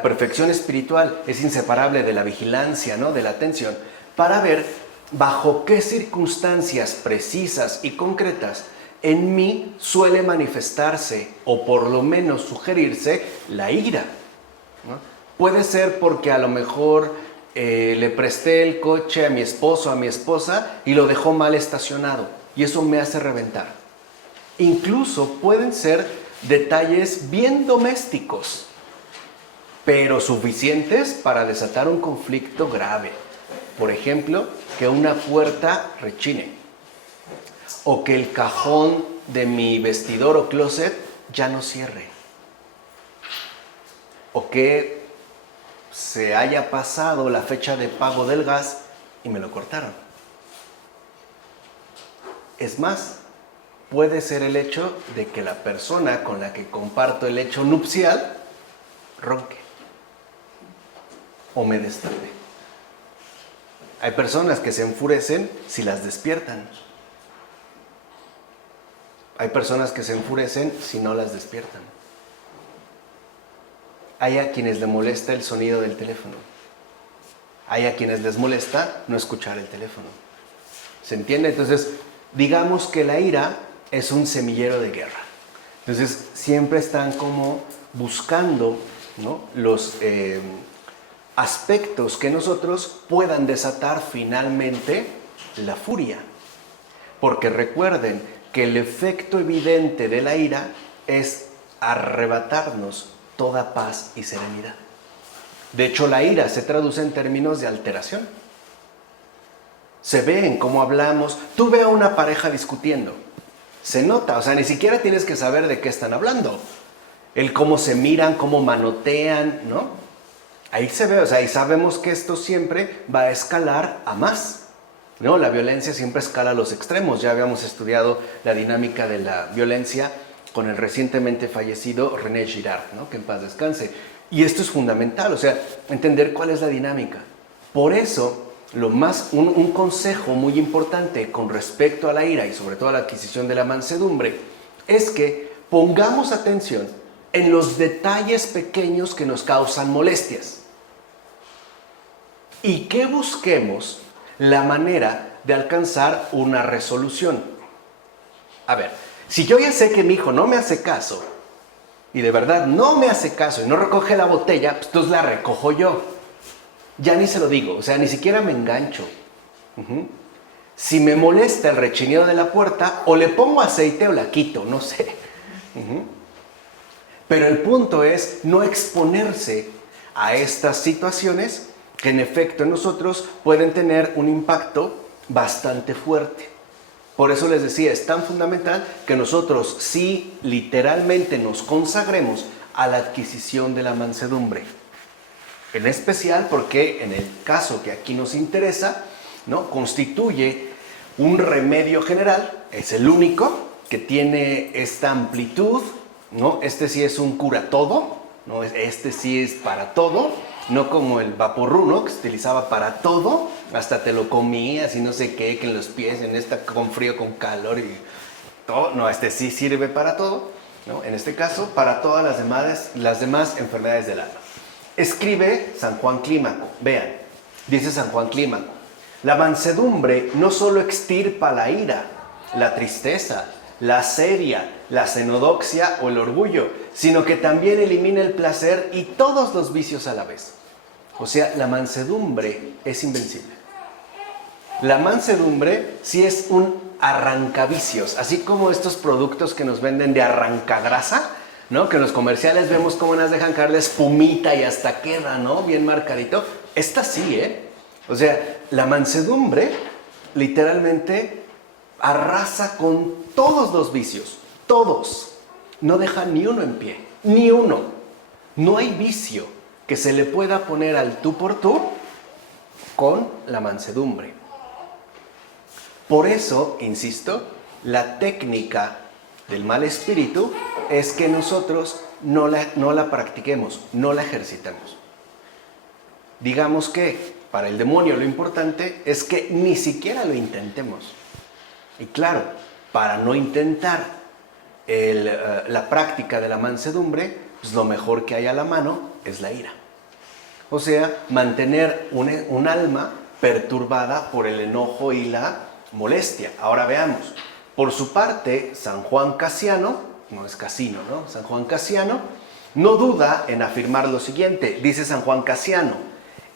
perfección espiritual es inseparable de la vigilancia, ¿no? De la atención, para ver bajo qué circunstancias precisas y concretas en mí suele manifestarse, o por lo menos sugerirse, la ira, ¿no? Puede ser porque a lo mejor le presté el coche a mi esposo o a mi esposa y lo dejó mal estacionado, y eso me hace reventar. Incluso pueden ser detalles bien domésticos, pero suficientes para desatar un conflicto grave. Por ejemplo, que una puerta rechine, o que el cajón de mi vestidor o closet ya no cierre, o que se haya pasado la fecha de pago del gas y me lo cortaron. Es más, puede ser el hecho de que la persona con la que comparto el hecho nupcial ronque o me destape. Hay personas que se enfurecen si las despiertan. Hay personas que se enfurecen si no las despiertan. Hay a quienes les molesta el sonido del teléfono. Hay a quienes les molesta no escuchar el teléfono. ¿Se entiende? Entonces, digamos que la ira es un semillero de guerra. Entonces, siempre están como buscando, ¿no?, los aspectos que nosotros puedan desatar finalmente la furia. Porque recuerden que el efecto evidente de la ira es arrebatarnos toda paz y serenidad. De hecho, la ira se traduce en términos de alteración. Se ve en cómo hablamos. Tú ve a una pareja discutiendo. Se nota, o sea, ni siquiera tienes que saber de qué están hablando. El cómo se miran, cómo manotean, ¿no? Ahí se ve, o sea, y sabemos que esto siempre va a escalar a más, ¿no? La violencia siempre escala a los extremos. Ya habíamos estudiado la dinámica de la violencia con el recientemente fallecido René Girard, ¿no?, que en paz descanse. Y esto es fundamental, o sea, entender cuál es la dinámica. Por eso, un consejo muy importante con respecto a la ira y sobre todo a la adquisición de la mansedumbre es que pongamos atención en los detalles pequeños que nos causan molestias y que busquemos la manera de alcanzar una resolución. A ver, si yo ya sé que mi hijo no me hace caso, y de verdad no me hace caso y no recoge la botella, pues entonces la recojo yo. Ya ni se lo digo, o sea, ni siquiera me engancho. Si me molesta el rechinido de la puerta, o le pongo aceite o la quito, no sé. Pero el punto es no exponerse a estas situaciones que en efecto en nosotros pueden tener un impacto bastante fuerte. Por eso les decía, es tan fundamental que nosotros sí literalmente nos consagremos a la adquisición de la mansedumbre. En especial porque en el caso que aquí nos interesa, ¿no?, constituye un remedio general, es el único que tiene esta amplitud, ¿no? Este sí es un cura todo, ¿no? Este sí es para todo, no como el vaporru, ¿no?, que se utilizaba para todo, hasta te lo comías y no sé qué, que en los pies, en esta con frío, con calor y todo. No, este sí sirve para todo, ¿no? En este caso, para todas las demás enfermedades del alma. Escribe San Juan Clímaco, vean, dice San Juan Clímaco: la mansedumbre no solo extirpa la ira, la tristeza, la asedia, la xenodoxia o el orgullo, sino que también elimina el placer y todos los vicios a la vez. O sea, la mansedumbre es invencible. La mansedumbre sí es un arrancavicios, así como estos productos que nos venden de arrancagrasa, ¿no?, que en los comerciales vemos cómo nos dejan caer la espumita y hasta queda, ¿no?, bien marcadito. Esta sí, O sea, la mansedumbre literalmente arrasa con todos los vicios, todos. No deja ni uno en pie, ni uno. No hay vicio que se le pueda poner al tú por tú con la mansedumbre. Por eso, insisto, la técnica del mal espíritu es que nosotros no la practiquemos, no la ejercitemos. Digamos que para el demonio lo importante es que ni siquiera lo intentemos. Y claro, para no intentar la práctica de la mansedumbre, pues lo mejor que hay a la mano es la ira. O sea, mantener un alma perturbada por el enojo y la molestia. Ahora veamos. Por su parte, San Juan Casiano, no es Casino, ¿no? San Juan Casiano no duda en afirmar lo siguiente. Dice San Juan Casiano: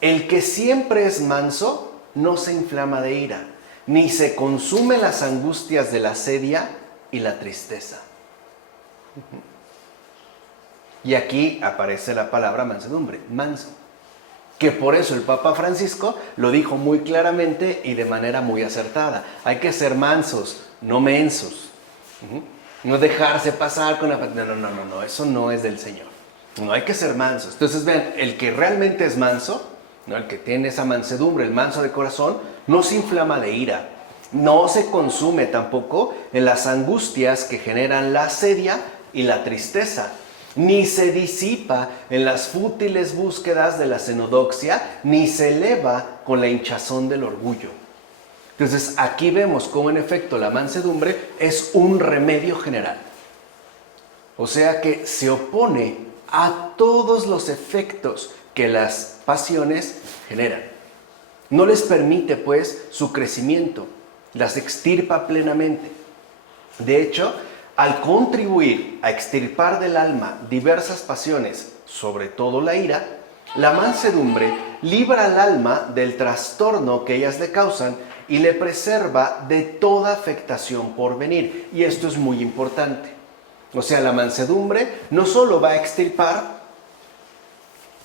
el que siempre es manso no se inflama de ira, ni se consume las angustias de la asedia y la tristeza. Y aquí aparece la palabra mansedumbre, manso. Que por eso el Papa Francisco lo dijo muy claramente y de manera muy acertada. Hay que ser mansos, no mensos. No dejarse pasar con la... No, eso no es del Señor. No, hay que ser mansos. Entonces vean, el que realmente es manso, ¿no?, el que tiene esa mansedumbre, el manso de corazón, no se inflama de ira, no se consume tampoco en las angustias que generan la asedia y la tristeza. ni se disipa en las fútiles búsquedas de la xenodoxia, ni se eleva con la hinchazón del orgullo. Entonces aquí vemos cómo en efecto la mansedumbre es un remedio general. O sea que se opone a todos los efectos que las pasiones generan. No les permite pues su crecimiento, las extirpa plenamente. De hecho, al contribuir a extirpar del alma diversas pasiones, sobre todo la ira, la mansedumbre libra al alma del trastorno que ellas le causan y le preserva de toda afectación por venir. Y esto es muy importante. O sea, la mansedumbre no solo va a extirpar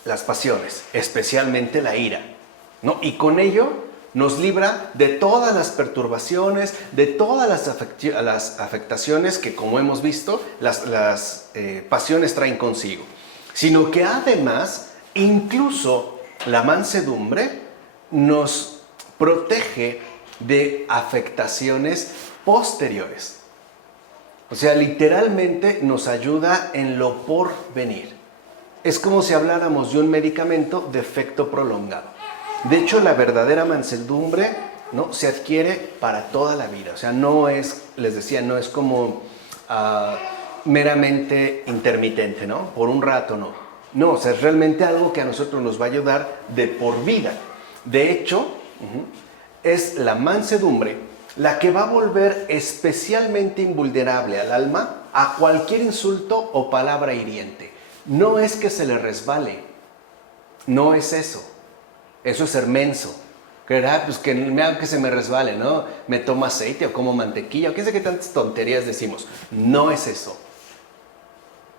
las pasiones, especialmente la ira, ¿no? Y con ello nos libra de todas las perturbaciones, de todas las afectaciones que, como hemos visto, las pasiones traen consigo. Sino que además, incluso la mansedumbre nos protege de afectaciones posteriores. O sea, literalmente nos ayuda en lo por venir. Es como si habláramos de un medicamento de efecto prolongado. De hecho, la verdadera mansedumbre, ¿no?, se adquiere para toda la vida. O sea, no es, les decía, no es como meramente intermitente, ¿no? Por un rato, no. No, o sea, es realmente algo que a nosotros nos va a ayudar de por vida. De hecho, es la mansedumbre la que va a volver especialmente invulnerable al alma a cualquier insulto o palabra hiriente. No es que se le resbale, no es eso. Eso es ser menso. Creer, pues que me haga que se me resbale, ¿no? Me tomo aceite o como mantequilla, o qué sé qué tantas tonterías decimos. No es eso.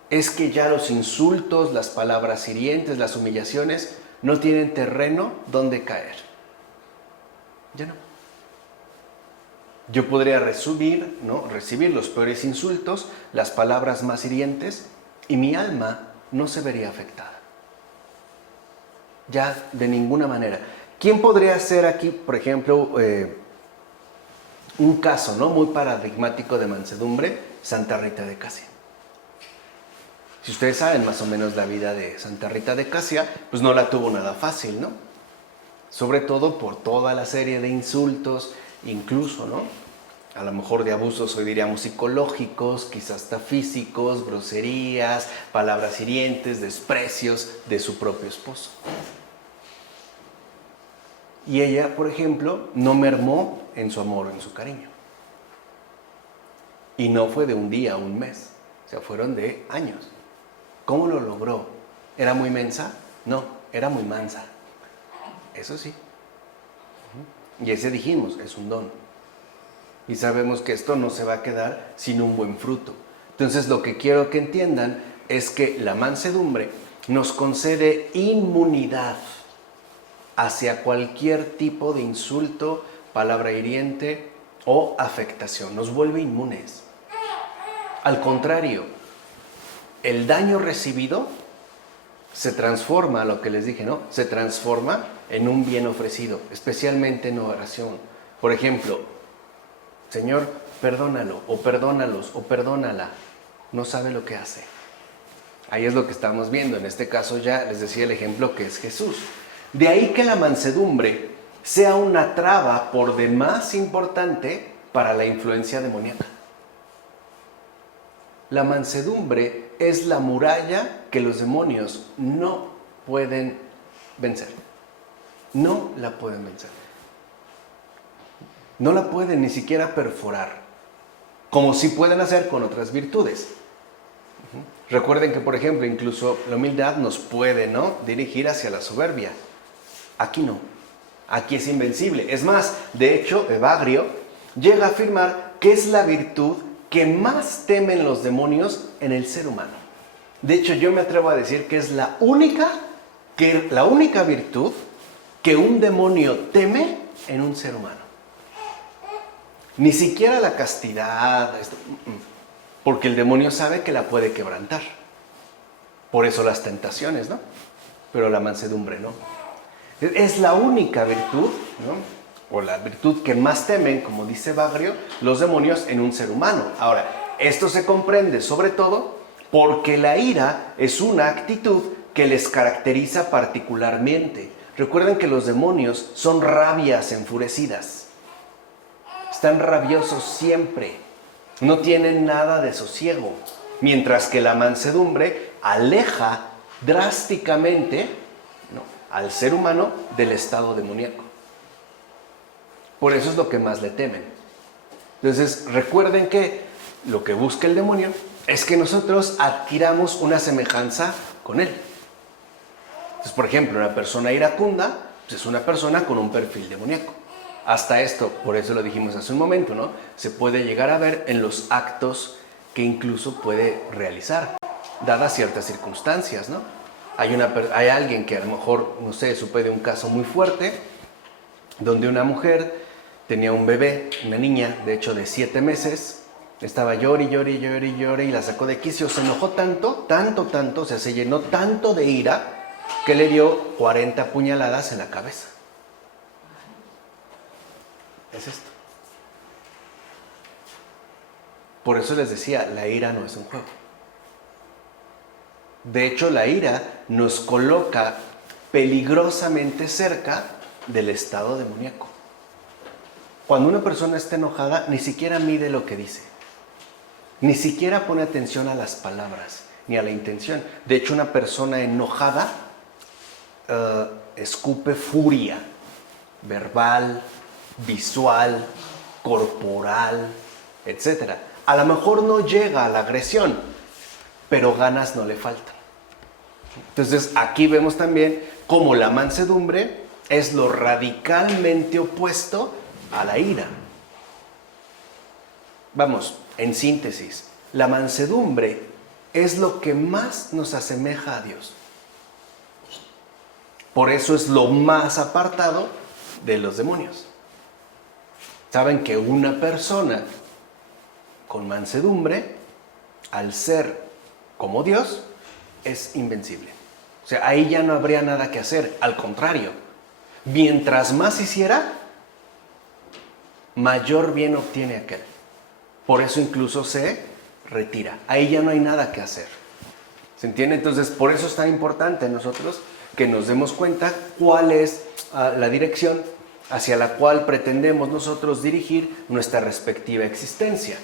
Es que ya los insultos, las palabras hirientes, las humillaciones no tienen terreno donde caer. Ya no. Yo podría recibir los peores insultos, las palabras más hirientes, y mi alma no se vería afectada. Ya de ninguna manera. ¿Quién podría ser aquí, por ejemplo, un caso, ¿no?, muy paradigmático de mansedumbre? Santa Rita de Casia. Si ustedes saben más o menos la vida de Santa Rita de Casia, pues no la tuvo nada fácil, ¿no? Sobre todo por toda la serie de insultos, incluso, ¿no?, a lo mejor de abusos, hoy diríamos psicológicos, quizás hasta físicos, groserías, palabras hirientes, desprecios de su propio esposo. Y ella, por ejemplo, no mermó en su amor, en su cariño. Y no fue de un día, un mes, o sea, fueron de años. ¿Cómo lo logró? ¿Era muy mensa? No, era muy mansa. Eso sí. Y ese dijimos, es un don. Y sabemos que esto no se va a quedar sin un buen fruto. Entonces, lo que quiero que entiendan es que la mansedumbre nos concede inmunidad hacia cualquier tipo de insulto, palabra hiriente o afectación. Nos vuelve inmunes. Al contrario, el daño recibido se transforma, lo que les dije, ¿no? Se transforma en un bien ofrecido, especialmente en oración. Por ejemplo, Señor, perdónalo, o perdónalos, o perdónala. No sabe lo que hace. Ahí es lo que estamos viendo. En este caso ya les decía el ejemplo que es Jesús. De ahí que la mansedumbre sea una traba por demás importante para la influencia demoníaca. La mansedumbre es la muralla que los demonios no pueden vencer. No la pueden vencer. No la pueden ni siquiera perforar, como sí pueden hacer con otras virtudes. Recuerden que, por ejemplo, incluso la humildad nos puede, ¿no?, dirigir hacia la soberbia. Aquí no. Aquí es invencible. Es más, de hecho, Evagrio llega a afirmar que es la virtud que más temen los demonios en el ser humano. De hecho, yo me atrevo a decir que es la única virtud que un demonio teme en un ser humano. Ni siquiera la castidad, porque el demonio sabe que la puede quebrantar. Por eso las tentaciones, ¿no? Pero la mansedumbre no. Es la única virtud, ¿no?, o la virtud que más temen, como dice Bagrio, los demonios en un ser humano. Ahora, esto se comprende sobre todo porque la ira es una actitud que les caracteriza particularmente. Recuerden que los demonios son rabias enfurecidas. Están rabiosos siempre. No tienen nada de sosiego. Mientras que la mansedumbre aleja drásticamente, ¿no?, al ser humano del estado demoníaco. Por eso es lo que más le temen. Entonces, recuerden que lo que busca el demonio es que nosotros adquiramos una semejanza con él. Entonces, por ejemplo, una persona iracunda pues es una persona con un perfil demoníaco. Hasta esto, por eso lo dijimos hace un momento, ¿no?, se puede llegar a ver en los actos que incluso puede realizar, dadas ciertas circunstancias, ¿no? Hay alguien que a lo mejor, no sé, supe de un caso muy fuerte, donde una mujer tenía un bebé, una niña, de hecho de 7 meses, estaba llore y la sacó de quicio, se enojó tanto, o sea, se llenó tanto de ira, que le dio 40 puñaladas en la cabeza. Es esto. Por eso les decía, la ira no es un juego. De hecho, la ira nos coloca peligrosamente cerca del estado demoníaco. Cuando una persona está enojada, ni siquiera mide lo que dice. Ni siquiera pone atención a las palabras, ni a la intención. De hecho, una persona enojada escupe furia verbal, visual, corporal, etc. A lo mejor no llega a la agresión, pero ganas no le faltan. Entonces, aquí vemos también cómo la mansedumbre es lo radicalmente opuesto a la ira. Vamos, en síntesis, la mansedumbre es lo que más nos asemeja a Dios. Por eso es lo más apartado de los demonios. Saben que una persona con mansedumbre, al ser como Dios, es invencible. O sea, ahí ya no habría nada que hacer. Al contrario, mientras más hiciera, mayor bien obtiene aquel. Por eso incluso se retira. Ahí ya no hay nada que hacer. ¿Se entiende? Entonces, por eso es tan importante nosotros que nos demos cuenta cuál es la dirección hacia la cual pretendemos nosotros dirigir nuestra respectiva existencia.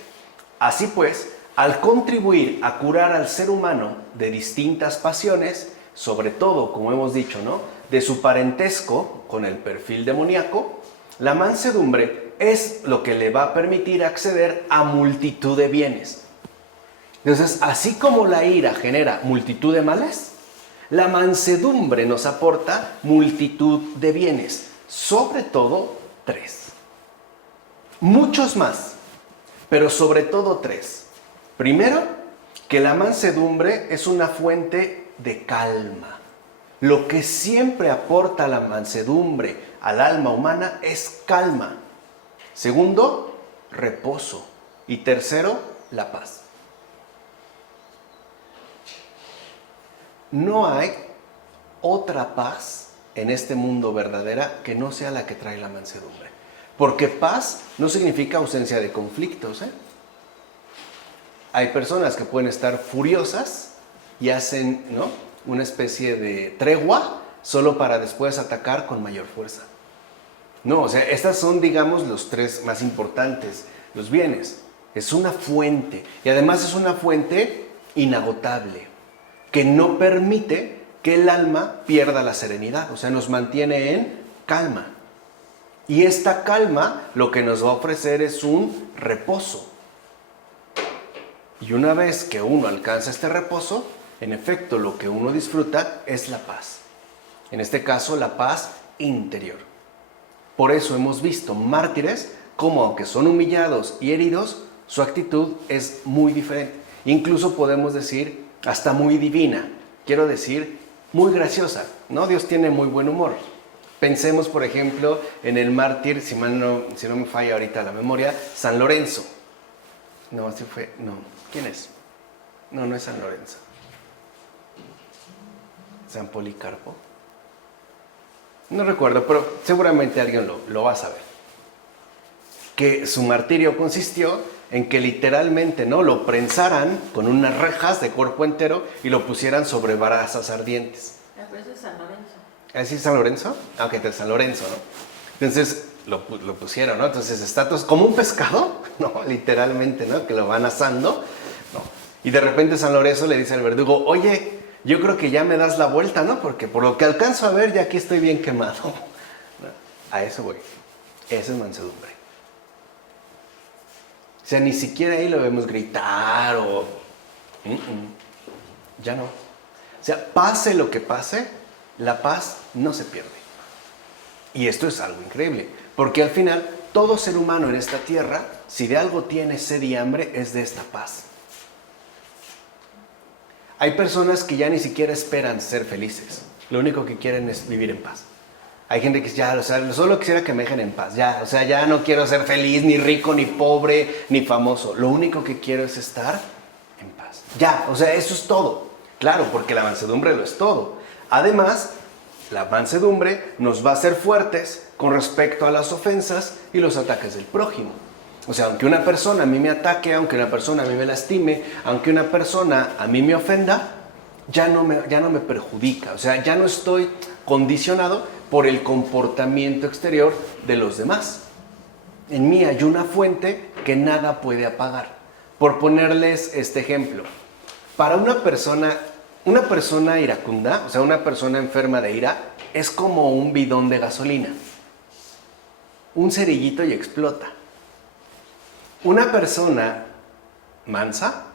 Así pues, al contribuir a curar al ser humano de distintas pasiones, sobre todo, como hemos dicho, ¿no?, de su parentesco con el perfil demoníaco, la mansedumbre es lo que le va a permitir acceder a multitud de bienes. Entonces, así como la ira genera multitud de males, la mansedumbre nos aporta multitud de bienes, sobre todo 3. Muchos más, pero sobre todo 3. Primero, que la mansedumbre es una fuente de calma. Lo que siempre aporta la mansedumbre al alma humana es calma. Segundo, reposo. Y tercero, la paz. No hay otra paz en este mundo verdadera que no sea la que trae la mansedumbre. Porque paz no significa ausencia de conflictos, ¿eh? Hay personas que pueden estar furiosas y hacen, ¿no?, una especie de tregua solo para después atacar con mayor fuerza. No, o sea, estas son, digamos, los 3 más importantes, los bienes. Es una fuente, y además es una fuente inagotable, que no permite que el alma pierda la serenidad, o sea, nos mantiene en calma. Y esta calma lo que nos va a ofrecer es un reposo. Y una vez que uno alcanza este reposo, en efecto, lo que uno disfruta es la paz. En este caso, la paz interior. Por eso hemos visto mártires como, aunque son humillados y heridos, su actitud es muy diferente. Incluso podemos decir hasta muy divina. Quiero decir, muy graciosa, ¿no? Dios tiene muy buen humor. Pensemos, por ejemplo, en el mártir, si no me falla ahorita la memoria, San Lorenzo. No, así fue. No. ¿Quién es? No, no es San Lorenzo. San Policarpo. No recuerdo, pero seguramente alguien lo va a saber. Que su martirio consistió en que literalmente, ¿no?, lo prensaran con unas rejas de cuerpo entero y lo pusieran sobre brasas ardientes. Pero eso es San Lorenzo. ¿Así es San Lorenzo? Ah, ok, de San Lorenzo, ¿no? Entonces lo pusieron, ¿no? Entonces está como un pescado, ¿no? Literalmente, ¿no? Que lo van asando, ¿no? Y de repente San Lorenzo le dice al verdugo, oye, yo creo que ya me das la vuelta, ¿no? Porque por lo que alcanzo a ver, ya aquí estoy bien quemado. ¿No? A eso voy. Esa es mansedumbre. O sea, ni siquiera ahí lo vemos gritar o... Ya no. O sea, pase lo que pase, la paz no se pierde. Y esto es algo increíble, porque al final, todo ser humano en esta tierra, si de algo tiene sed y hambre, es de esta paz. Hay personas que ya ni siquiera esperan ser felices. Lo único que quieren es vivir en paz. Hay gente que ya, o sea, solo quisiera que me dejen en paz. Ya, o sea, ya no quiero ser feliz, ni rico, ni pobre, ni famoso. Lo único que quiero es estar en paz. Ya, o sea, eso es todo. Claro, porque la mansedumbre lo es todo. Además, la mansedumbre nos va a hacer fuertes con respecto a las ofensas y los ataques del prójimo. O sea, aunque una persona a mí me ataque, aunque una persona a mí me lastime, aunque una persona a mí me ofenda, ya no me perjudica. O sea, ya no estoy condicionado por el comportamiento exterior de los demás. En mí hay una fuente que nada puede apagar. Por ponerles este ejemplo, para una persona iracunda, o sea, una persona enferma de ira, es como un bidón de gasolina. Un cerillito y explota. Una persona mansa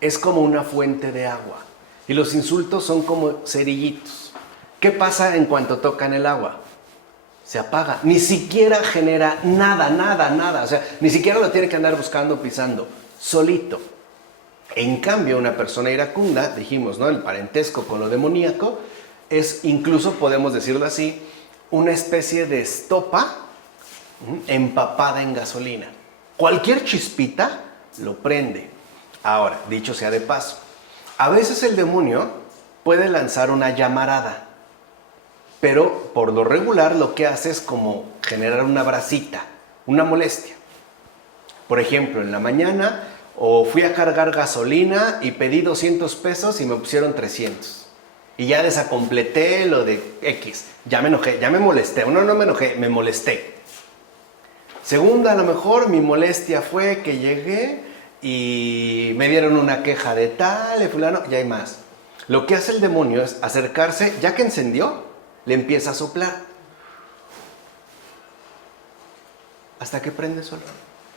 es como una fuente de agua. Y los insultos son como cerillitos. ¿Qué pasa en cuanto tocan el agua? Se apaga. Ni siquiera genera nada. O sea, ni siquiera lo tiene que andar buscando, pisando. Solito. En cambio, una persona iracunda, dijimos, ¿no?, el parentesco con lo demoníaco, es, incluso podemos decirlo así, una especie de estopa empapada en gasolina. Cualquier chispita lo prende. Ahora, dicho sea de paso, a veces el demonio puede lanzar una llamarada, pero por lo regular lo que hace es como generar una brasita, una molestia. Por ejemplo, en la mañana o fui a cargar gasolina y pedí 200 pesos y me pusieron 300. Y ya desacompleté lo de X. Ya me enojé, ya me molesté. No me enojé, me molesté. Segunda, a lo mejor mi molestia fue que llegué y me dieron una queja de tal, de fulano, y hay más. Lo que hace el demonio es acercarse, ya que encendió, le empieza a soplar. Hasta que prende solo.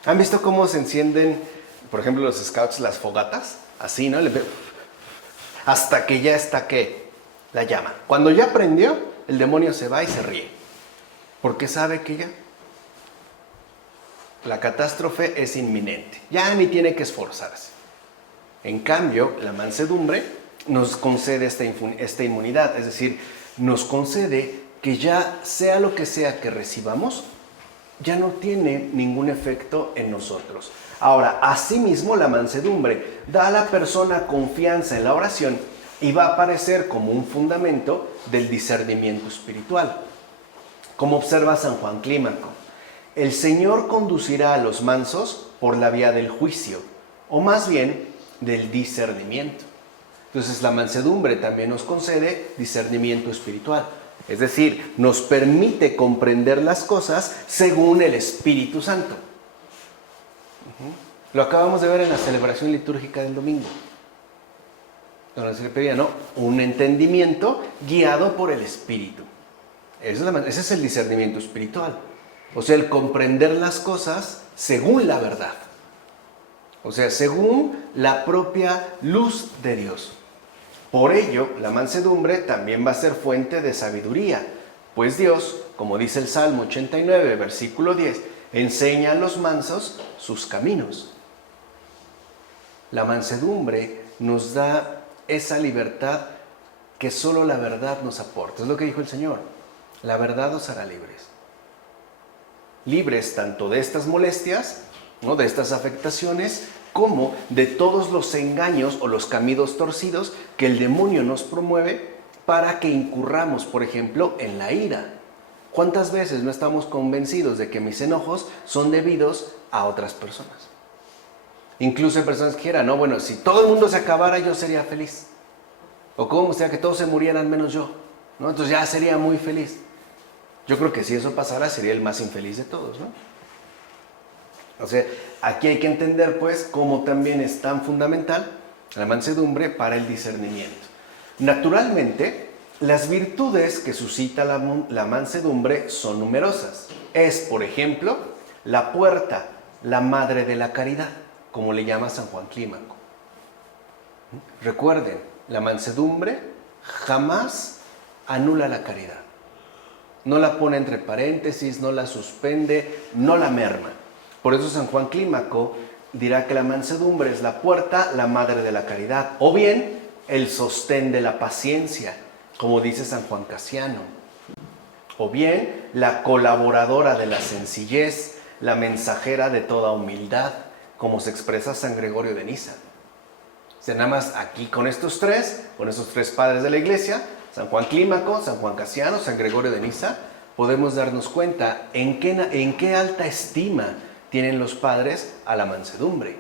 ¿Han visto cómo se encienden, por ejemplo, los scouts, las fogatas? Así, ¿no? Hasta que ya está, ¿qué? La llama. Cuando ya prendió, el demonio se va y se ríe. Porque sabe que ya la catástrofe es inminente. Ya ni tiene que esforzarse. En cambio, la mansedumbre nos concede esta inmunidad. Es decir, nos concede que ya sea lo que sea que recibamos, ya no tiene ningún efecto en nosotros. Ahora, asimismo, la mansedumbre da a la persona confianza en la oración y va a aparecer como un fundamento del discernimiento espiritual. Como observa San Juan Clímaco, el Señor conducirá a los mansos por la vía del juicio, o más bien del discernimiento. Entonces, la mansedumbre también nos concede discernimiento espiritual. Es decir, nos permite comprender las cosas según el Espíritu Santo. Lo acabamos de ver en la celebración litúrgica del domingo. Donde se le pedía, ¿no?, un entendimiento guiado por el Espíritu. Ese es el discernimiento espiritual. O sea, el comprender las cosas según la verdad. O sea, según la propia luz de Dios. Por ello, la mansedumbre también va a ser fuente de sabiduría, pues Dios, como dice el Salmo 89, versículo 10, enseña a los mansos sus caminos. La mansedumbre nos da esa libertad que solo la verdad nos aporta. Es lo que dijo el Señor, la verdad os hará libres. Libres tanto de estas molestias, ¿no?, de estas afectaciones, como de todos los engaños o los caminos torcidos que el demonio nos promueve para que incurramos, por ejemplo, en la ira. ¿Cuántas veces no estamos convencidos de que mis enojos son debidos a otras personas? Incluso hay personas que quieran, no, bueno, si todo el mundo se acabara, yo sería feliz. O como sea que todos se murieran menos yo, ¿no? Entonces ya sería muy feliz. Yo creo que si eso pasara, sería el más infeliz de todos, ¿no? O sea, aquí hay que entender, pues, cómo también es tan fundamental la mansedumbre para el discernimiento. Naturalmente, las virtudes que suscita la mansedumbre son numerosas. Es, por ejemplo, la puerta, la madre de la caridad, como le llama San Juan Clímaco. Recuerden, la mansedumbre jamás anula la caridad. No la pone entre paréntesis, no la suspende, no la merma. Por eso San Juan Clímaco dirá que la mansedumbre es la puerta, la madre de la caridad, o bien el sostén de la paciencia, como dice San Juan Casiano, o bien la colaboradora de la sencillez, la mensajera de toda humildad, como se expresa San Gregorio de Niza. O sea, nada más aquí con estos tres padres de la Iglesia, San Juan Clímaco, San Juan Casiano, San Gregorio de Niza, podemos darnos cuenta en qué alta estima tienen los padres a la mansedumbre.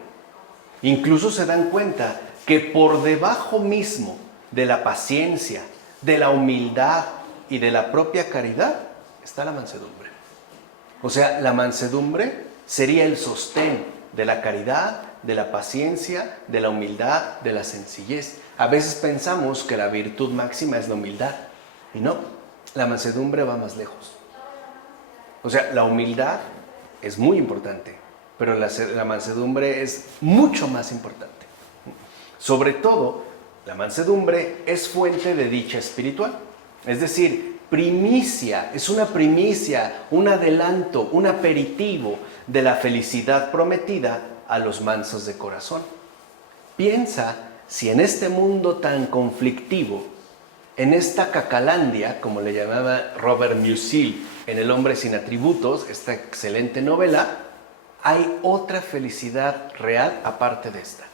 Incluso se dan cuenta que por debajo mismo de la paciencia, de la humildad y de la propia caridad está la mansedumbre. O sea, la mansedumbre sería el sostén de la caridad, de la paciencia, de la humildad, de la sencillez. A veces pensamos que la virtud máxima es la humildad, y no, la mansedumbre va más lejos. O sea, la humildad es muy importante, pero la mansedumbre es mucho más importante. Sobre todo, la mansedumbre es fuente de dicha espiritual, es decir, primicia, es una primicia, un adelanto, un aperitivo de la felicidad prometida a los mansos de corazón. Piensa si en este mundo tan conflictivo, en esta cacalandia, como le llamaba Robert Musil en El hombre sin atributos, esta excelente novela, hay otra felicidad real aparte de esta.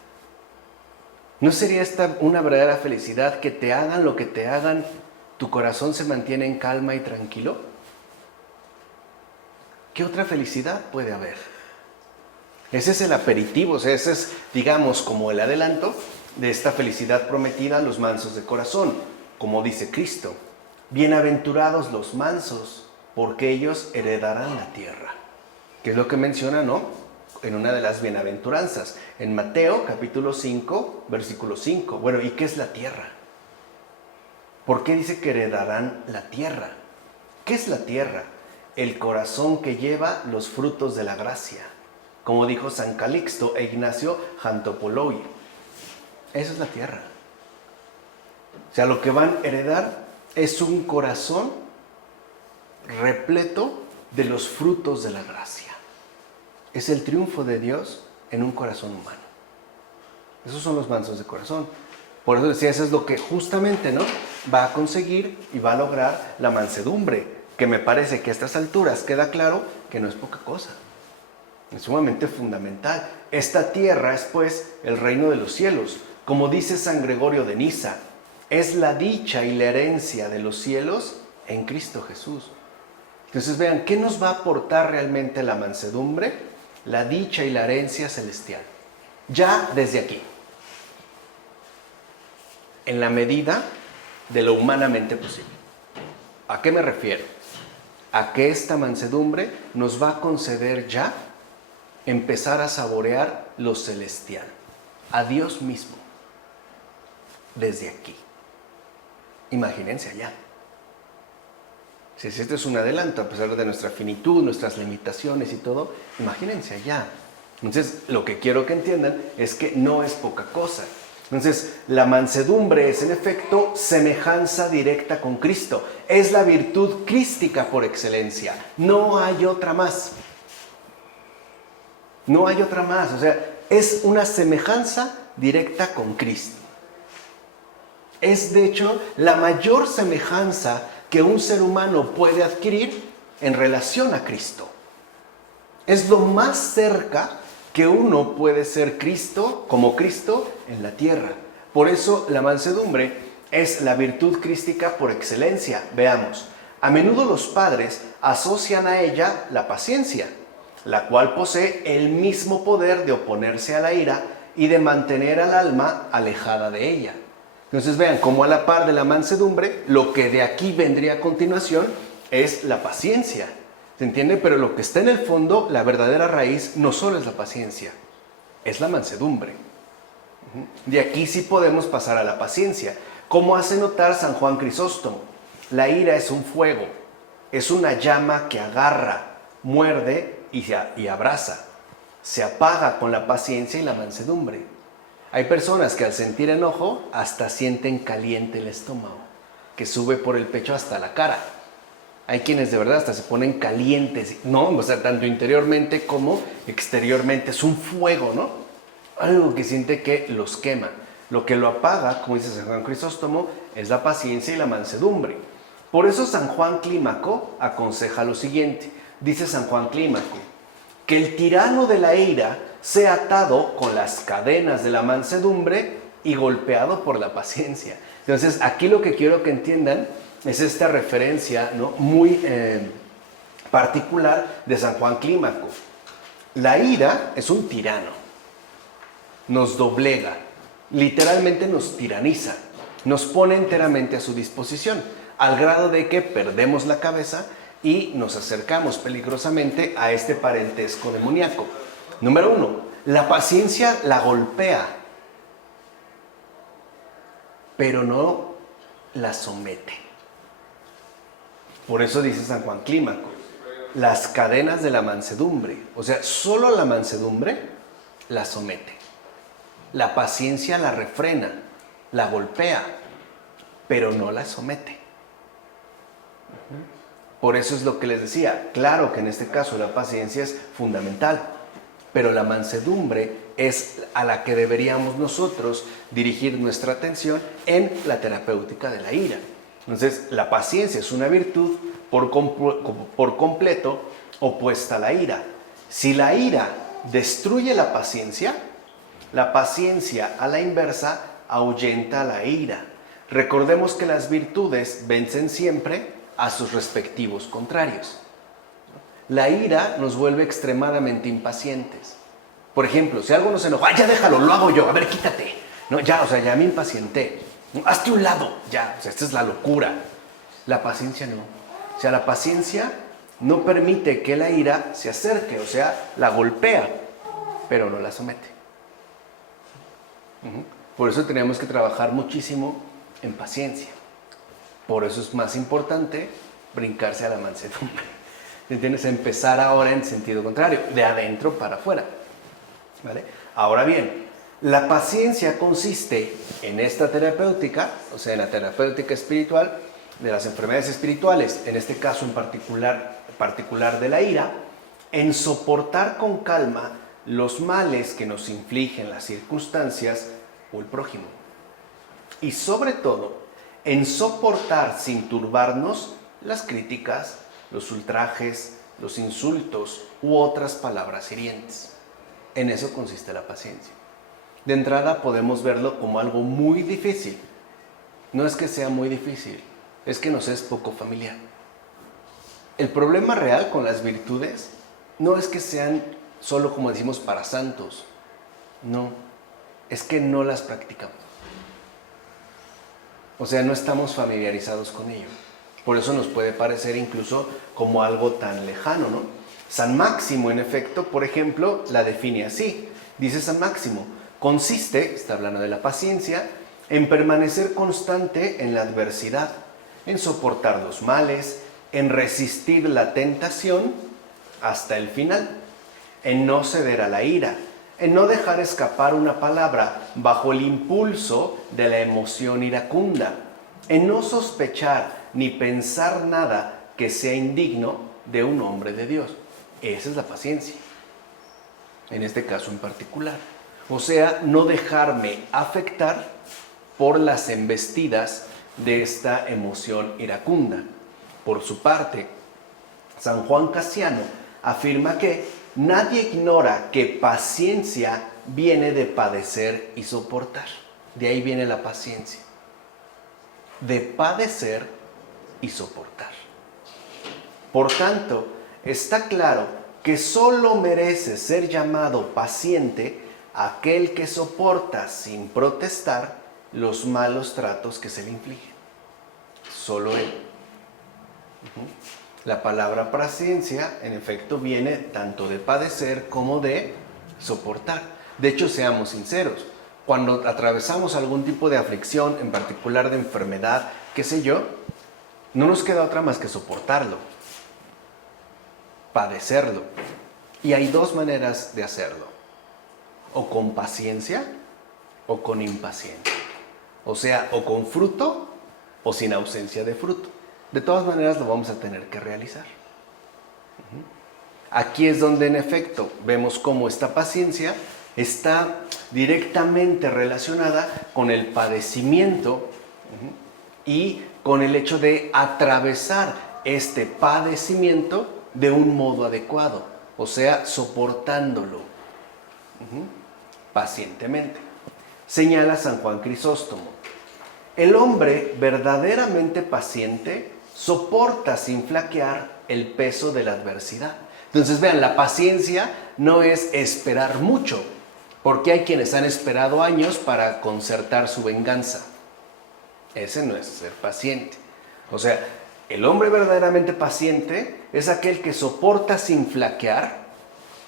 ¿No sería esta una verdadera felicidad, que te hagan lo que te hagan, tu corazón se mantiene en calma y tranquilo? ¿Qué otra felicidad puede haber? Ese es el aperitivo, o sea, ese es, digamos, como el adelanto de esta felicidad prometida a los mansos de corazón. Como dice Cristo, bienaventurados los mansos, porque ellos heredarán la tierra. Que es lo que menciona, ¿no?, en una de las bienaventuranzas, en Mateo capítulo 5, versículo 5. Bueno, ¿y qué es la tierra? ¿Por qué dice que heredarán la tierra? ¿Qué es la tierra? El corazón que lleva los frutos de la gracia, como dijo San Calixto e Ignacio Jantopoloi. Esa es la tierra. O sea, lo que van a heredar es un corazón repleto de los frutos de la gracia. Es el triunfo de Dios en un corazón humano. Esos son los mansos de corazón. Por eso decía, eso es lo que justamente, ¿no?, va a conseguir y va a lograr la mansedumbre, que me parece que a estas alturas queda claro que no es poca cosa. Es sumamente fundamental. Esta tierra es, pues, el reino de los cielos. Como dice San Gregorio de Niza, es la dicha y la herencia de los cielos en Cristo Jesús. Entonces vean, ¿qué nos va a aportar realmente la mansedumbre? La dicha y la herencia celestial. Ya desde aquí. En la medida de lo humanamente posible. ¿A qué me refiero? A que esta mansedumbre nos va a conceder ya empezar a saborear lo celestial, a Dios mismo, desde aquí. Imagínense allá. Si este es un adelanto, a pesar de nuestra finitud, nuestras limitaciones y todo, imagínense allá. Entonces, lo que quiero que entiendan es que no es poca cosa. Entonces, la mansedumbre es, en efecto, semejanza directa con Cristo. Es la virtud crística por excelencia. No hay otra más. No hay otra más. O sea, es una semejanza directa con Cristo. Es, de hecho, la mayor semejanza que un ser humano puede adquirir en relación a Cristo. Es lo más cerca que uno puede ser Cristo, como Cristo, en la tierra. Por eso la mansedumbre es la virtud crística por excelencia. Veamos, a menudo los padres asocian a ella la paciencia. la cual posee el mismo poder de oponerse a la ira y de mantener al alma alejada de ella. Entonces vean, como a la par de la mansedumbre, lo que de aquí vendría a continuación es la paciencia. ¿Se entiende? Pero lo que está en el fondo, la verdadera raíz, no solo es la paciencia, es la mansedumbre. De aquí sí podemos pasar a la paciencia. Como hace notar San Juan Crisóstomo, la ira es un fuego, es una llama que agarra, muerde y abraza. Se apaga con la paciencia y la mansedumbre. Hay personas que al sentir enojo hasta sienten caliente el estómago, que sube por el pecho hasta la cara. Hay quienes de verdad hasta se ponen calientes, ¿no? O sea, tanto interiormente como exteriormente. Es un fuego, ¿no? Algo que siente que los quema. Lo que lo apaga, como dice San Juan Crisóstomo, es la paciencia y la mansedumbre. Por eso San Juan Clímaco aconseja lo siguiente. Dice San Juan Clímaco, que el tirano de la ira sea atado con las cadenas de la mansedumbre y golpeado por la paciencia. Entonces, aquí lo que quiero que entiendan es esta referencia, ¿no?, muy particular de San Juan Clímaco. La ira es un tirano, nos doblega, literalmente nos tiraniza, nos pone enteramente a su disposición, al grado de que perdemos la cabeza y nos acercamos peligrosamente a este parentesco demoníaco. Número 1, la paciencia la golpea, pero no la somete. Por eso dice San Juan Clímaco, las cadenas de la mansedumbre, o sea, solo la mansedumbre la somete. La paciencia la refrena, la golpea, pero no la somete. Por eso es lo que les decía, claro que en este caso la paciencia es fundamental, pero la mansedumbre es a la que deberíamos nosotros dirigir nuestra atención en la terapéutica de la ira. Entonces, la paciencia es una virtud por completo opuesta a la ira. Si la ira destruye la paciencia a la inversa ahuyenta la ira. Recordemos que las virtudes vencen siempre a sus respectivos contrarios. La ira nos vuelve extremadamente impacientes. Por ejemplo, si algo nos enoja, ya déjalo, lo hago yo, a ver, quítate. No, ya, o sea, ya me impacienté. No, hazte un lado, ya, o sea, esta es la locura. La paciencia no. O sea, la paciencia no permite que la ira se acerque, o sea, la golpea, pero no la somete. Por eso tenemos que trabajar muchísimo en paciencia. Por eso es más importante brincarse a la mansedumbre. ¿Entiendes? Empezar ahora en sentido contrario, de adentro para afuera. ¿Vale? Ahora bien, la paciencia consiste en esta terapéutica, o sea, en la terapéutica espiritual de las enfermedades espirituales, en este caso en particular de la ira, en soportar con calma los males que nos infligen las circunstancias o el prójimo. Y sobre todo, en soportar sin turbarnos las críticas, los ultrajes, los insultos u otras palabras hirientes. En eso consiste la paciencia. De entrada podemos verlo como algo muy difícil. No es que sea muy difícil, es que nos es poco familiar. El problema real con las virtudes no es que sean solo, como decimos, para santos. No, es que no las practicamos. O sea, no estamos familiarizados con ello. Por eso nos puede parecer incluso como algo tan lejano, ¿no? San Máximo, en efecto, por ejemplo, la define así. Dice San Máximo, consiste, está hablando de la paciencia, en permanecer constante en la adversidad, en soportar los males, en resistir la tentación hasta el final, en no ceder a la ira, en no dejar escapar una palabra bajo el impulso de la emoción iracunda, en no sospechar ni pensar nada que sea indigno de un hombre de Dios. Esa es la paciencia, en este caso en particular. O sea, no dejarme afectar por las embestidas de esta emoción iracunda. Por su parte, San Juan Cassiano afirma que nadie ignora que paciencia viene de padecer y soportar. De ahí viene la paciencia. De padecer y soportar. Por tanto, está claro que solo merece ser llamado paciente aquel que soporta sin protestar los malos tratos que se le infligen. Solo él. La palabra paciencia, en efecto, viene tanto de padecer como de soportar. De hecho, seamos sinceros, cuando atravesamos algún tipo de aflicción, en particular de enfermedad, qué sé yo, no nos queda otra más que soportarlo, padecerlo. Y hay dos maneras de hacerlo: o con paciencia o con impaciencia. O sea, o con fruto o sin ausencia de fruto. De todas maneras lo vamos a tener que realizar. Aquí es donde en efecto vemos cómo esta paciencia está directamente relacionada con el padecimiento y con el hecho de atravesar este padecimiento de un modo adecuado, o sea, soportándolo pacientemente. Señala San Juan Crisóstomo: el hombre verdaderamente paciente soporta sin flaquear el peso de la adversidad. Entonces vean, la paciencia no es esperar mucho, porque hay quienes han esperado años para concertar su venganza. Ese no es ser paciente. O sea, el hombre verdaderamente paciente es aquel que soporta sin flaquear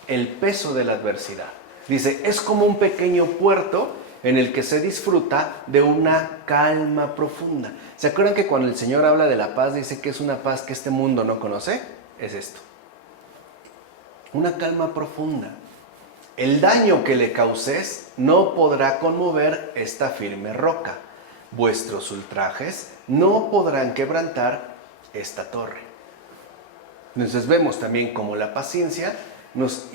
el peso de la adversidad. Dice, es como un pequeño puerto en el que se disfruta de una calma profunda. ¿Se acuerdan que cuando el Señor habla de la paz, dice que es una paz que este mundo no conoce? Es esto. Una calma profunda. El daño que le causes no podrá conmover esta firme roca. Vuestros ultrajes no podrán quebrantar esta torre. Entonces vemos también cómo la paciencia nos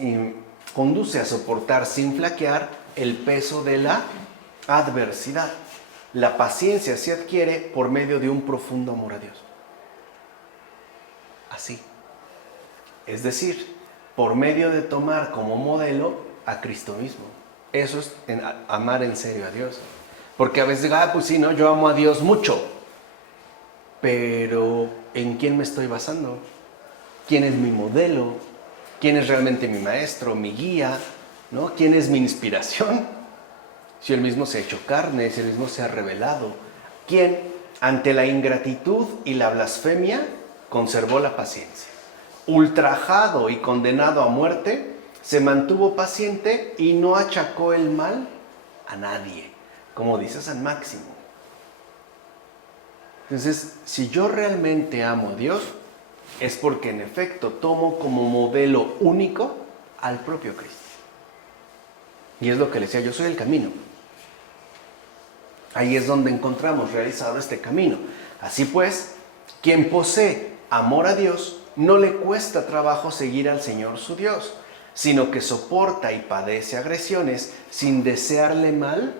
conduce a soportar sin flaquear el peso de la adversidad. La paciencia se adquiere por medio de un profundo amor a Dios. Así. Es decir, por medio de tomar como modelo a Cristo mismo. Eso es amar en serio a Dios. Porque a veces digo, pues sí, ¿no? Yo amo a Dios mucho. Pero, ¿en quién me estoy basando? ¿Quién es mi modelo? ¿Quién es realmente mi maestro, mi guía? ¿No? ¿Quién es mi inspiración? Si Él mismo se ha hecho carne, si Él mismo se ha revelado. ¿Quién, ante la ingratitud y la blasfemia, conservó la paciencia? Ultrajado y condenado a muerte, se mantuvo paciente y no achacó el mal a nadie, como dice San Máximo. Entonces, si yo realmente amo a Dios, es porque en efecto tomo como modelo único al propio Cristo. Y es lo que le decía, yo soy el camino. Ahí es donde encontramos realizado este camino. Así pues, quien posee amor a Dios, no le cuesta trabajo seguir al Señor su Dios, sino que soporta y padece agresiones sin desearle mal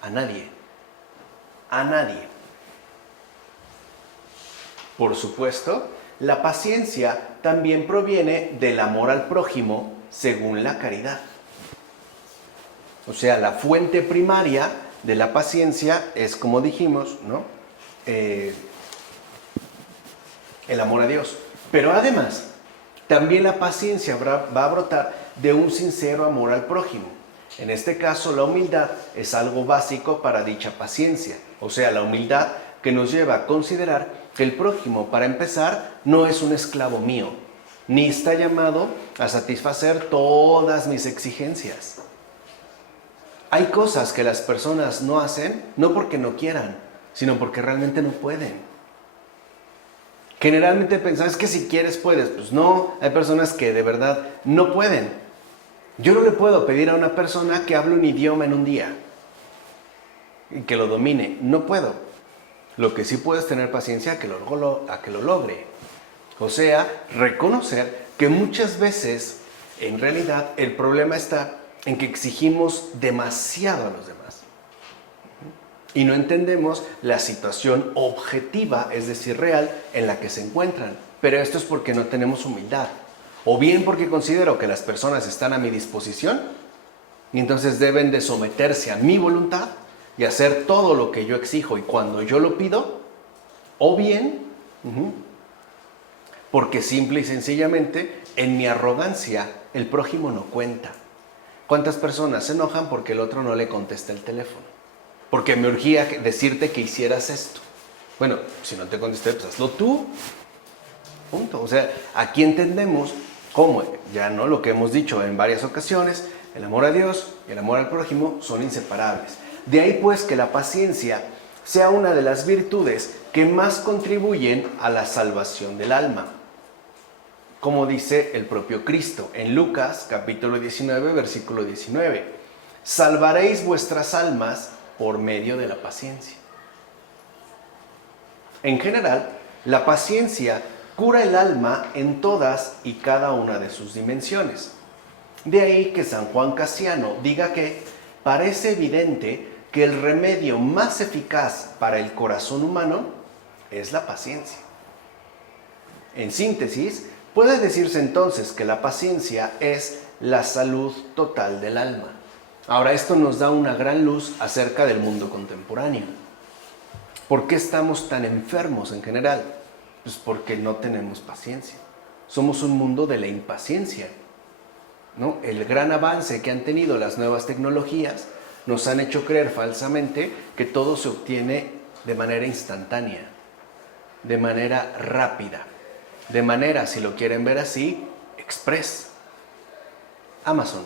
a nadie. A nadie. Por supuesto, la paciencia también proviene del amor al prójimo según la caridad. O sea, la fuente primaria de la paciencia es, como dijimos, ¿no? El amor a Dios. Pero además, también la paciencia va a brotar de un sincero amor al prójimo. En este caso, la humildad es algo básico para dicha paciencia. O sea, la humildad que nos lleva a considerar que el prójimo, para empezar, no es un esclavo mío, ni está llamado a satisfacer todas mis exigencias. Hay cosas que las personas no hacen, no porque no quieran, sino porque realmente no pueden. Generalmente pensamos que si quieres puedes. Pues no, hay personas que de verdad no pueden. Yo no le puedo pedir a una persona que hable un idioma en un día y que lo domine. No puedo. Lo que sí puedo es tener paciencia a que lo logre. O sea, reconocer que muchas veces, en realidad, el problema está en que exigimos demasiado a los demás. Y no entendemos la situación objetiva, es decir, real, en la que se encuentran. Pero esto es porque no tenemos humildad. O bien porque considero que las personas están a mi disposición y entonces deben de someterse a mi voluntad y hacer todo lo que yo exijo y cuando yo lo pido. O bien, Porque simple y sencillamente, en mi arrogancia, el prójimo no cuenta. ¿Cuántas personas se enojan porque el otro no le contesta el teléfono? Porque me urgía decirte que hicieras esto. Bueno, si no te contesté, pues hazlo tú. Punto. O sea, aquí entendemos cómo, ya no lo que hemos dicho en varias ocasiones, el amor a Dios y el amor al prójimo son inseparables. De ahí pues que la paciencia sea una de las virtudes que más contribuyen a la salvación del alma. Como dice el propio Cristo en Lucas capítulo 19, versículo 19. Salvaréis vuestras almas por medio de la paciencia. En general, la paciencia cura el alma en todas y cada una de sus dimensiones. De ahí que San Juan Cassiano diga que parece evidente que el remedio más eficaz para el corazón humano es la paciencia. En síntesis, puede decirse entonces que la paciencia es la salud total del alma. Ahora, esto nos da una gran luz acerca del mundo contemporáneo. ¿Por qué estamos tan enfermos en general? Pues porque no tenemos paciencia. Somos un mundo de la impaciencia, ¿no? El gran avance que han tenido las nuevas tecnologías nos han hecho creer falsamente que todo se obtiene de manera instantánea, de manera rápida, de manera, si lo quieren ver así, express. Amazon.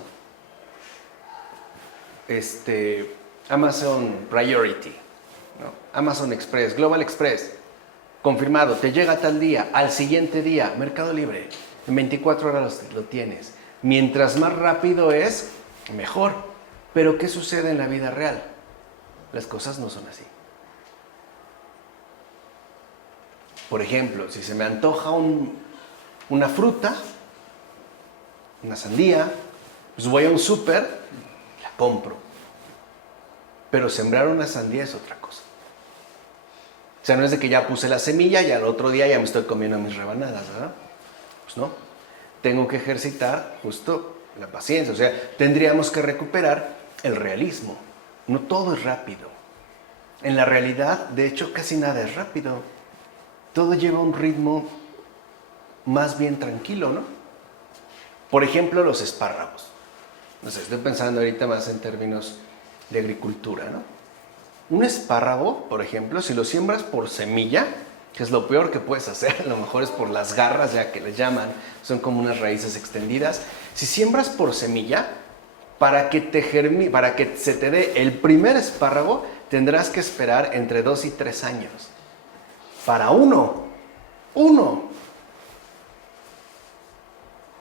Amazon Priority, ¿no? Amazon Express, Global Express. Confirmado, te llega tal día, al siguiente día, Mercado Libre, en 24 horas lo tienes. Mientras más rápido es, mejor. Pero ¿qué sucede en la vida real? Las cosas no son así. Por ejemplo, si se me antoja una fruta, una sandía, pues voy a un súper, la compro. Pero sembrar una sandía es otra cosa. O sea, no es de que ya puse la semilla y al otro día ya me estoy comiendo mis rebanadas, ¿verdad? Pues no. Tengo que ejercitar justo la paciencia. O sea, tendríamos que recuperar el realismo. No todo es rápido. En la realidad, de hecho, casi nada es rápido. Todo lleva un ritmo más bien tranquilo, ¿no? Por ejemplo, los espárragos. No sé, estoy pensando ahorita más en términos de agricultura, ¿no? Un espárrago, por ejemplo, si lo siembras por semilla, que es lo peor que puedes hacer, a lo mejor es por las garras, ya que les llaman, son como unas raíces extendidas. Si siembras por semilla, para que se te dé el primer espárrago, tendrás que esperar entre 2 y 3 años. Para uno.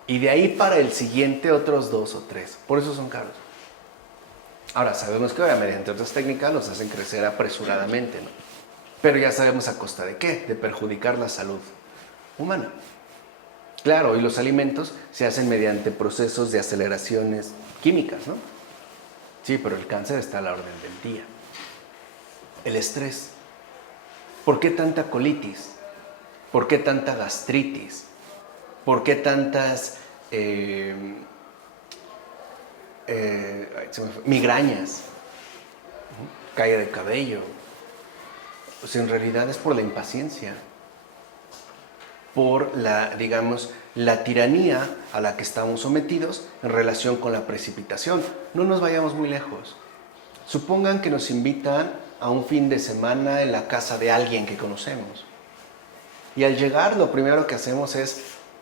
Y de ahí para el siguiente otros 2 o 3. Por eso son caros. Ahora, sabemos que mediante otras técnicas los hacen crecer apresuradamente, ¿no? Pero ya sabemos a costa de qué, de perjudicar la salud humana. Claro, y los alimentos se hacen mediante procesos de aceleraciones químicas, ¿no? Sí, pero el cáncer está a la orden del día. El estrés. ¿Por qué tanta colitis? ¿Por qué tanta gastritis? ¿Por qué tantas migrañas? Caída de cabello. Pues en realidad es por la impaciencia, por la tiranía a la que estamos sometidos en relación con la precipitación. No nos vayamos muy lejos. Supongan que nos invitan a un fin de semana en la casa de alguien que conocemos. Y al llegar, lo primero que hacemos es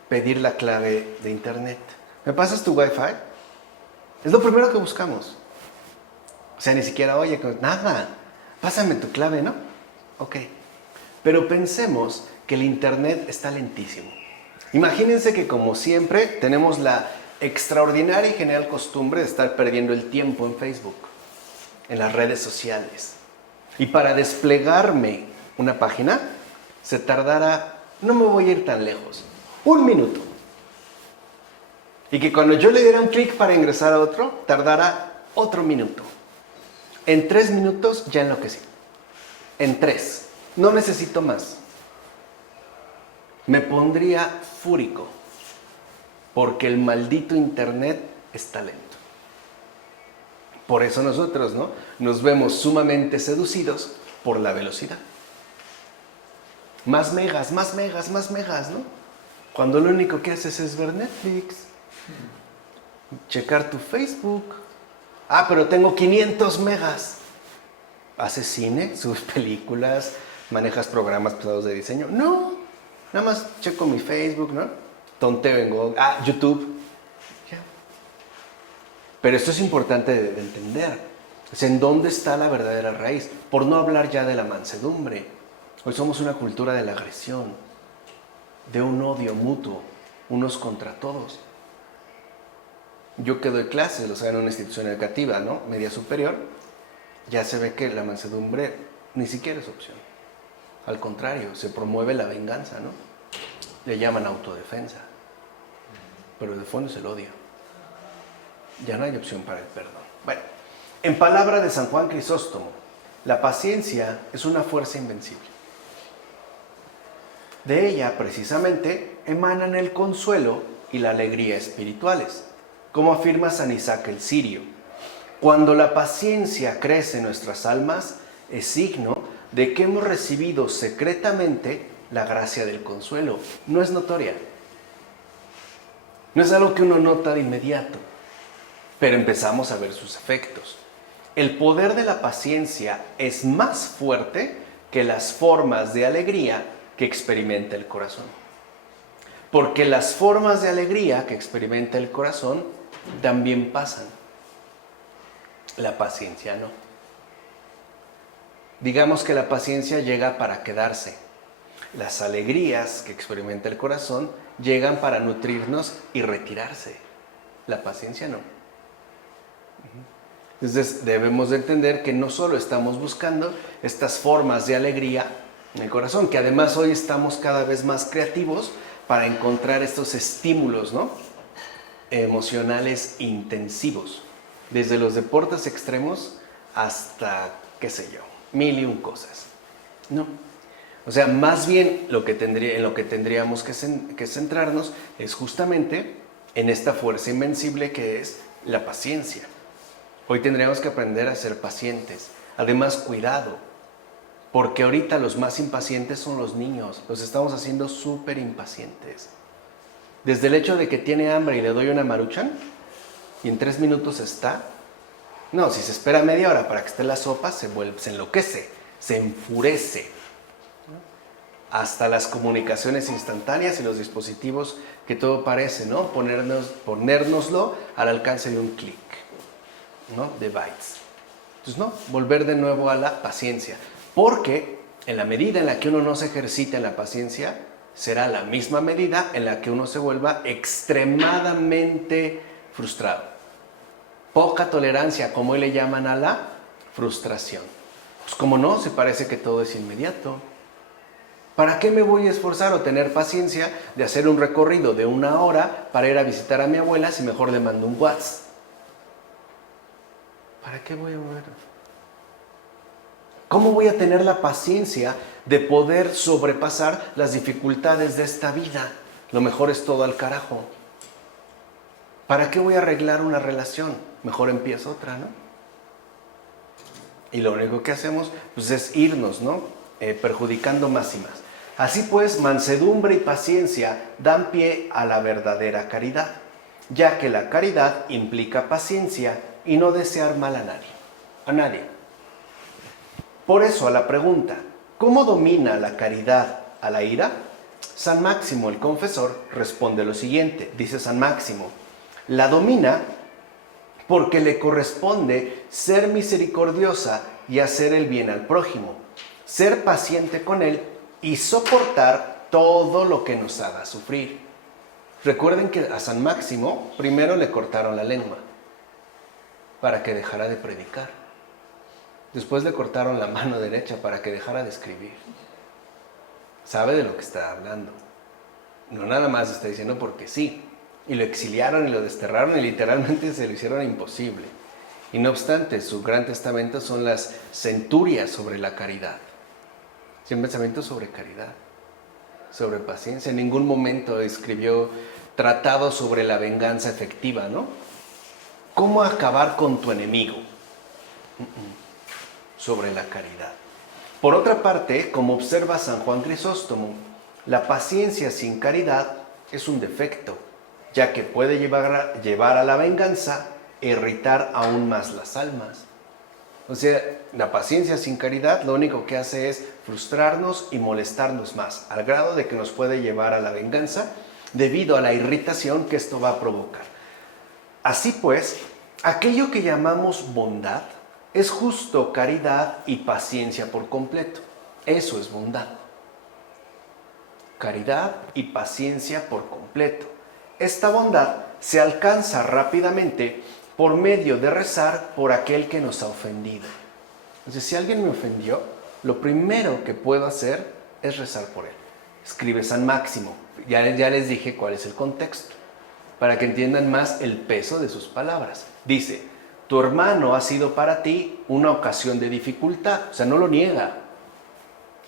pedir la clave de internet. ¿Me pasas tu Wi-Fi? Es lo primero que buscamos. O sea, ni siquiera, oye, nada, pásame tu clave, ¿no? Ok. Pero pensemos que el internet está lentísimo. Imagínense que, como siempre, tenemos la extraordinaria y genial costumbre de estar perdiendo el tiempo en Facebook, en las redes sociales. Y para desplegarme una página, se tardará, no me voy a ir tan lejos, 1 minuto. Y que cuando yo le diera un clic para ingresar a otro, tardará otro minuto. En 3 minutos ya enloquecí. En 3. No necesito más. Me pondría fúrico porque el maldito internet está lento. Por eso nosotros, ¿no?, nos vemos sumamente seducidos por la velocidad. Más megas, ¿no? Cuando lo único que haces es ver Netflix, checar tu Facebook. Ah, pero tengo 500 megas. ¿Haces cine? ¿Subes películas? ¿Manejas programas pesados de diseño? No, nada más checo mi Facebook, ¿no? Tonteo en Google. Ah, YouTube. Ya. Pero esto es importante de entender. Es en dónde está la verdadera raíz. Por no hablar ya de la mansedumbre. Hoy somos una cultura de la agresión, de un odio mutuo, unos contra todos. Yo que doy clases, lo saben, en una institución educativa, ¿no? Media superior, ya se ve que la mansedumbre ni siquiera es opción. Al contrario, se promueve la venganza, ¿no? Le llaman autodefensa. Pero de fondo es el odio. Ya no hay opción para el perdón. Bueno, en palabra de San Juan Crisóstomo, la paciencia es una fuerza invencible. De ella, precisamente, emanan el consuelo y la alegría espirituales, como afirma San Isaac el Sirio. Cuando la paciencia crece en nuestras almas, es signo de que hemos recibido secretamente la gracia del consuelo. No es notoria. No es algo que uno nota de inmediato, pero empezamos a ver sus efectos. El poder de la paciencia es más fuerte que las formas de alegría que experimenta el corazón. Porque las formas de alegría que experimenta el corazón también pasan. La paciencia no. Digamos que la paciencia llega para quedarse. Las alegrías que experimenta el corazón llegan para nutrirnos y retirarse. La paciencia no. Entonces debemos de entender que no solo estamos buscando estas formas de alegría en el corazón, que además hoy estamos cada vez más creativos para encontrar estos estímulos, ¿no? Emocionales intensivos, desde los deportes extremos hasta, qué sé yo, 1000 cosas, ¿no? O sea, más bien en lo que tendríamos que centrarnos es justamente en esta fuerza invencible que es la paciencia. Hoy tendríamos que aprender a ser pacientes. Además, cuidado, porque ahorita los más impacientes son los niños. Los estamos haciendo súper impacientes. Desde el hecho de que tiene hambre y le doy una Maruchan y en 3 minutos está. No, si se espera media hora para que esté la sopa, se enloquece, se enfurece. Hasta las comunicaciones instantáneas y los dispositivos que todo parece, ¿no? Ponérnoslo al alcance de un clic, ¿no? De bytes. Entonces, no, volver de nuevo a la paciencia. Porque en la medida en la que uno no se ejercita en la paciencia, será la misma medida en la que uno se vuelva extremadamente frustrado. Poca tolerancia, como hoy le llaman a la frustración. Pues como no, se parece que todo es inmediato. ¿Para qué me voy a esforzar o tener paciencia de hacer un recorrido de 1 hora para ir a visitar a mi abuela si mejor le mando un WhatsApp? ¿Para qué voy a ver? ¿Cómo voy a tener la paciencia de poder sobrepasar las dificultades de esta vida? Lo mejor es todo al carajo. ¿Para qué voy a arreglar una relación? Mejor empiezo otra, ¿no? Y lo único que hacemos pues, es irnos, ¿no? Perjudicando más y más. Así pues, mansedumbre y paciencia dan pie a la verdadera caridad, ya que la caridad implica paciencia y no desear mal a nadie. Por eso, a la pregunta, ¿cómo domina la caridad a la ira? San Máximo el Confesor responde lo siguiente, dice San Máximo, la domina porque le corresponde ser misericordiosa y hacer el bien al prójimo, ser paciente con él y soportar todo lo que nos haga sufrir. Recuerden que a San Máximo primero le cortaron la lengua para que dejara de predicar. Después le cortaron la mano derecha para que dejara de escribir. Sabe de lo que está hablando. No nada más está diciendo porque sí. Y lo exiliaron y lo desterraron y literalmente se lo hicieron imposible. Y no obstante, su gran testamento son las centurias sobre la caridad. Es un pensamiento sobre caridad, sobre paciencia. En ningún momento escribió tratados sobre la venganza efectiva, ¿no? ¿Cómo acabar con tu enemigo? Sobre la caridad. Por otra parte, como observa San Juan Crisóstomo, la paciencia sin caridad es un defecto, ya que puede llevar a la venganza e irritar aún más las almas. O sea, la paciencia sin caridad lo único que hace es frustrarnos y molestarnos más, al grado de que nos puede llevar a la venganza debido a la irritación que esto va a provocar. Así pues, aquello que llamamos bondad es justo caridad y paciencia por completo. Eso es bondad. Caridad y paciencia por completo. Esta bondad se alcanza rápidamente por medio de rezar por aquel que nos ha ofendido. Entonces, si alguien me ofendió, lo primero que puedo hacer es rezar por él. Escribe San Máximo. Ya les dije cuál es el contexto, para que entiendan más el peso de sus palabras. Dice, tu hermano ha sido para ti una ocasión de dificultad. O sea, no lo niega.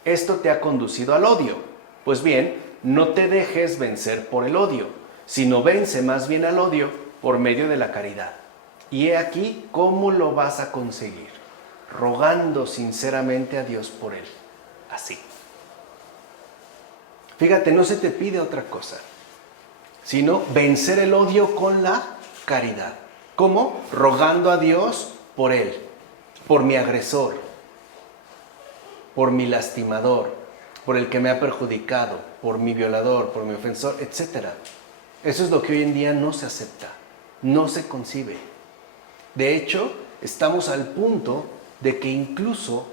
Esto te ha conducido al odio. Pues bien, no te dejes vencer por el odio, sino vence más bien al odio por medio de la caridad. Y he aquí cómo lo vas a conseguir, rogando sinceramente a Dios por él. Así. Fíjate, no se te pide otra cosa, sino vencer el odio con la caridad. ¿Cómo? Rogando a Dios por él, por mi agresor, por mi lastimador, por el que me ha perjudicado, por mi violador, por mi ofensor, etc. Eso es lo que hoy en día no se acepta, no se concibe. De hecho, estamos al punto de que incluso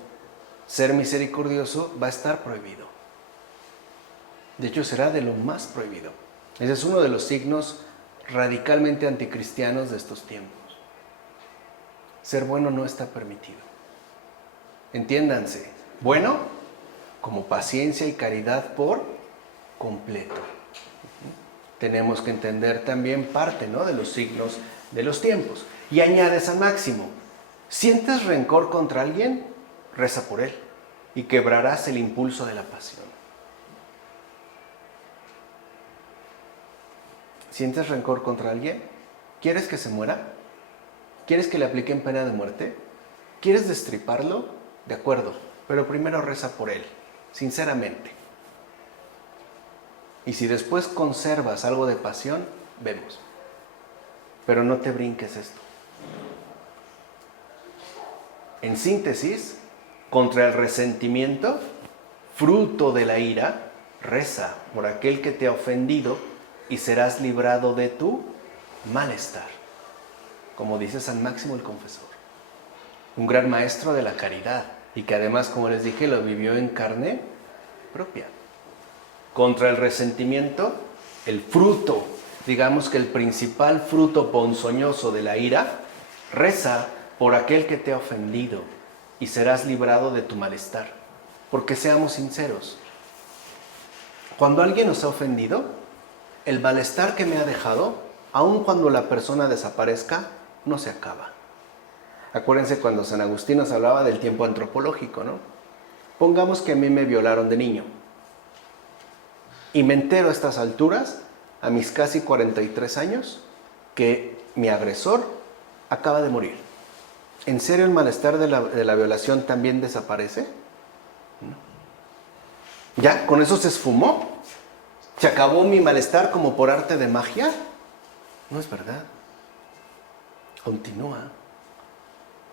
ser misericordioso va a estar prohibido. De hecho, será de lo más prohibido. Ese es uno de los signos radicalmente anticristianos de estos tiempos. Ser bueno no está permitido. Entiéndanse, bueno como paciencia y caridad por completo. Tenemos que entender también parte, ¿no?, de los signos de los tiempos. Y añade San Máximo, ¿sientes rencor contra alguien? Reza por él y quebrarás el impulso de la pasión. ¿Sientes rencor contra alguien? ¿Quieres que se muera? ¿Quieres que le apliquen pena de muerte? ¿Quieres destriparlo? De acuerdo, pero primero reza por él, sinceramente. Y si después conservas algo de pasión, vemos. Pero no te brinques esto. En síntesis, contra el resentimiento, fruto de la ira, reza por aquel que te ha ofendido y serás librado de tu malestar. Como dice San Máximo el Confesor, un gran maestro de la caridad y que además, como les dije, lo vivió en carne propia. Contra el resentimiento, el fruto, digamos que el principal fruto ponzoñoso de la ira, reza por aquel que te ha ofendido y serás librado de tu malestar. Porque seamos sinceros, cuando alguien nos ha ofendido, el malestar que me ha dejado, aun cuando la persona desaparezca, no se acaba. Acuérdense cuando San Agustín nos hablaba del tiempo antropológico, ¿no? Pongamos que a mí me violaron de niño y me entero a estas alturas, a mis casi 43 años, que mi agresor acaba de morir. ¿En serio el malestar de la violación también desaparece? No. ¿Ya? ¿Con eso se esfumó? ¿Se acabó mi malestar como por arte de magia? No es verdad. Continúa.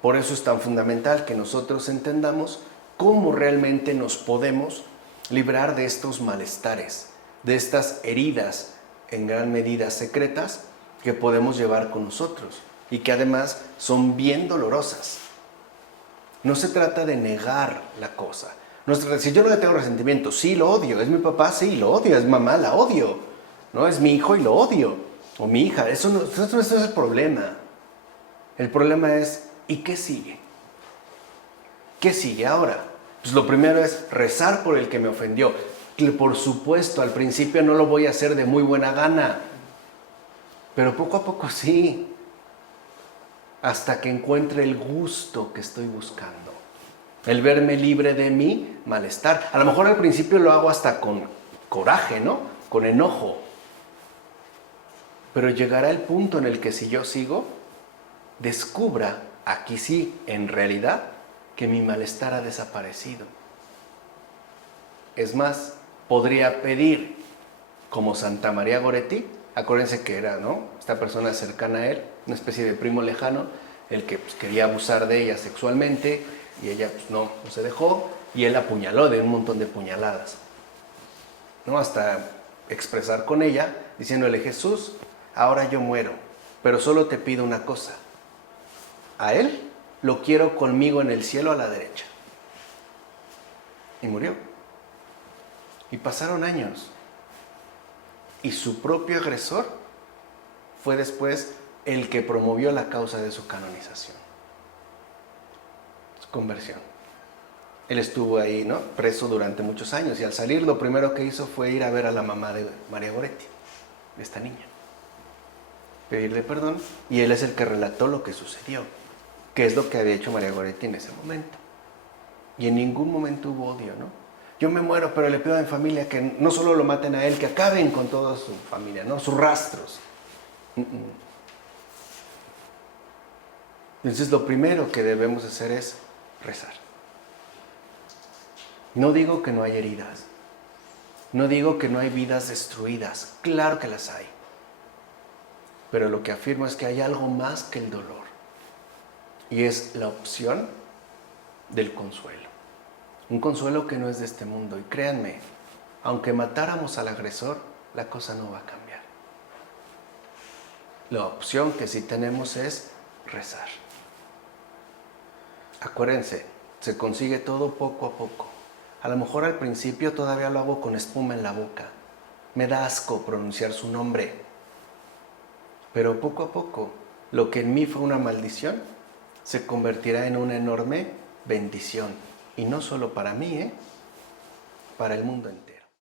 Por eso es tan fundamental que nosotros entendamos cómo realmente nos podemos librar de estos malestares, de estas heridas en gran medida secretas que podemos llevar con nosotros y que además son bien dolorosas. No se trata de negar la cosa. No se trata de decir, yo no le tengo resentimiento, sí lo odio, es mi papá, sí lo odio, es mamá, la odio, ¿no? Es mi hijo y lo odio, o mi hija, eso no es el problema. El problema es, ¿y qué sigue? ¿Qué sigue ahora? Pues lo primero es rezar por el que me ofendió. Que por supuesto, al principio no lo voy a hacer de muy buena gana, pero poco a poco sí, hasta que encuentre el gusto que estoy buscando, el verme libre de mi malestar. A lo mejor al principio lo hago hasta con coraje, ¿no? Con enojo, pero llegará el punto en el que si yo sigo, descubra, aquí sí, en realidad, que mi malestar ha desaparecido. Es más, podría pedir como Santa María Goretti. Acuérdense que era, ¿no?, esta persona cercana a él, una especie de primo lejano, el que pues, quería abusar de ella sexualmente, y ella pues, no se dejó, y él apuñaló de un montón de puñaladas, ¿no?, hasta expresar con ella, diciéndole: Jesús, ahora yo muero, pero solo te pido una cosa, a él lo quiero conmigo en el cielo a la derecha. Y murió. Y pasaron años. Y su propio agresor fue después el que promovió la causa de su canonización, su conversión. Él estuvo ahí, ¿no?, preso durante muchos años, y al salir lo primero que hizo fue ir a ver a la mamá de María Goretti, de esta niña, pedirle perdón, y él es el que relató lo que sucedió, que es lo que había hecho María Goretti en ese momento. Y en ningún momento hubo odio, ¿no? Yo me muero, pero le pido a mi familia que no solo lo maten a él, que acaben con toda su familia, ¿no?, sus rastros. Entonces lo primero que debemos hacer es rezar. No digo que no hay heridas, no digo que no hay vidas destruidas, claro que las hay. Pero lo que afirmo es que hay algo más que el dolor, y es la opción del consuelo. Un consuelo que no es de este mundo. Y créanme, aunque matáramos al agresor, la cosa no va a cambiar. La opción que sí tenemos es rezar. Acuérdense, se consigue todo poco a poco. A lo mejor al principio todavía lo hago con espuma en la boca. Me da asco pronunciar su nombre. Pero poco a poco, lo que en mí fue una maldición, se convertirá en una enorme bendición. Y no solo para mí, para el mundo entero.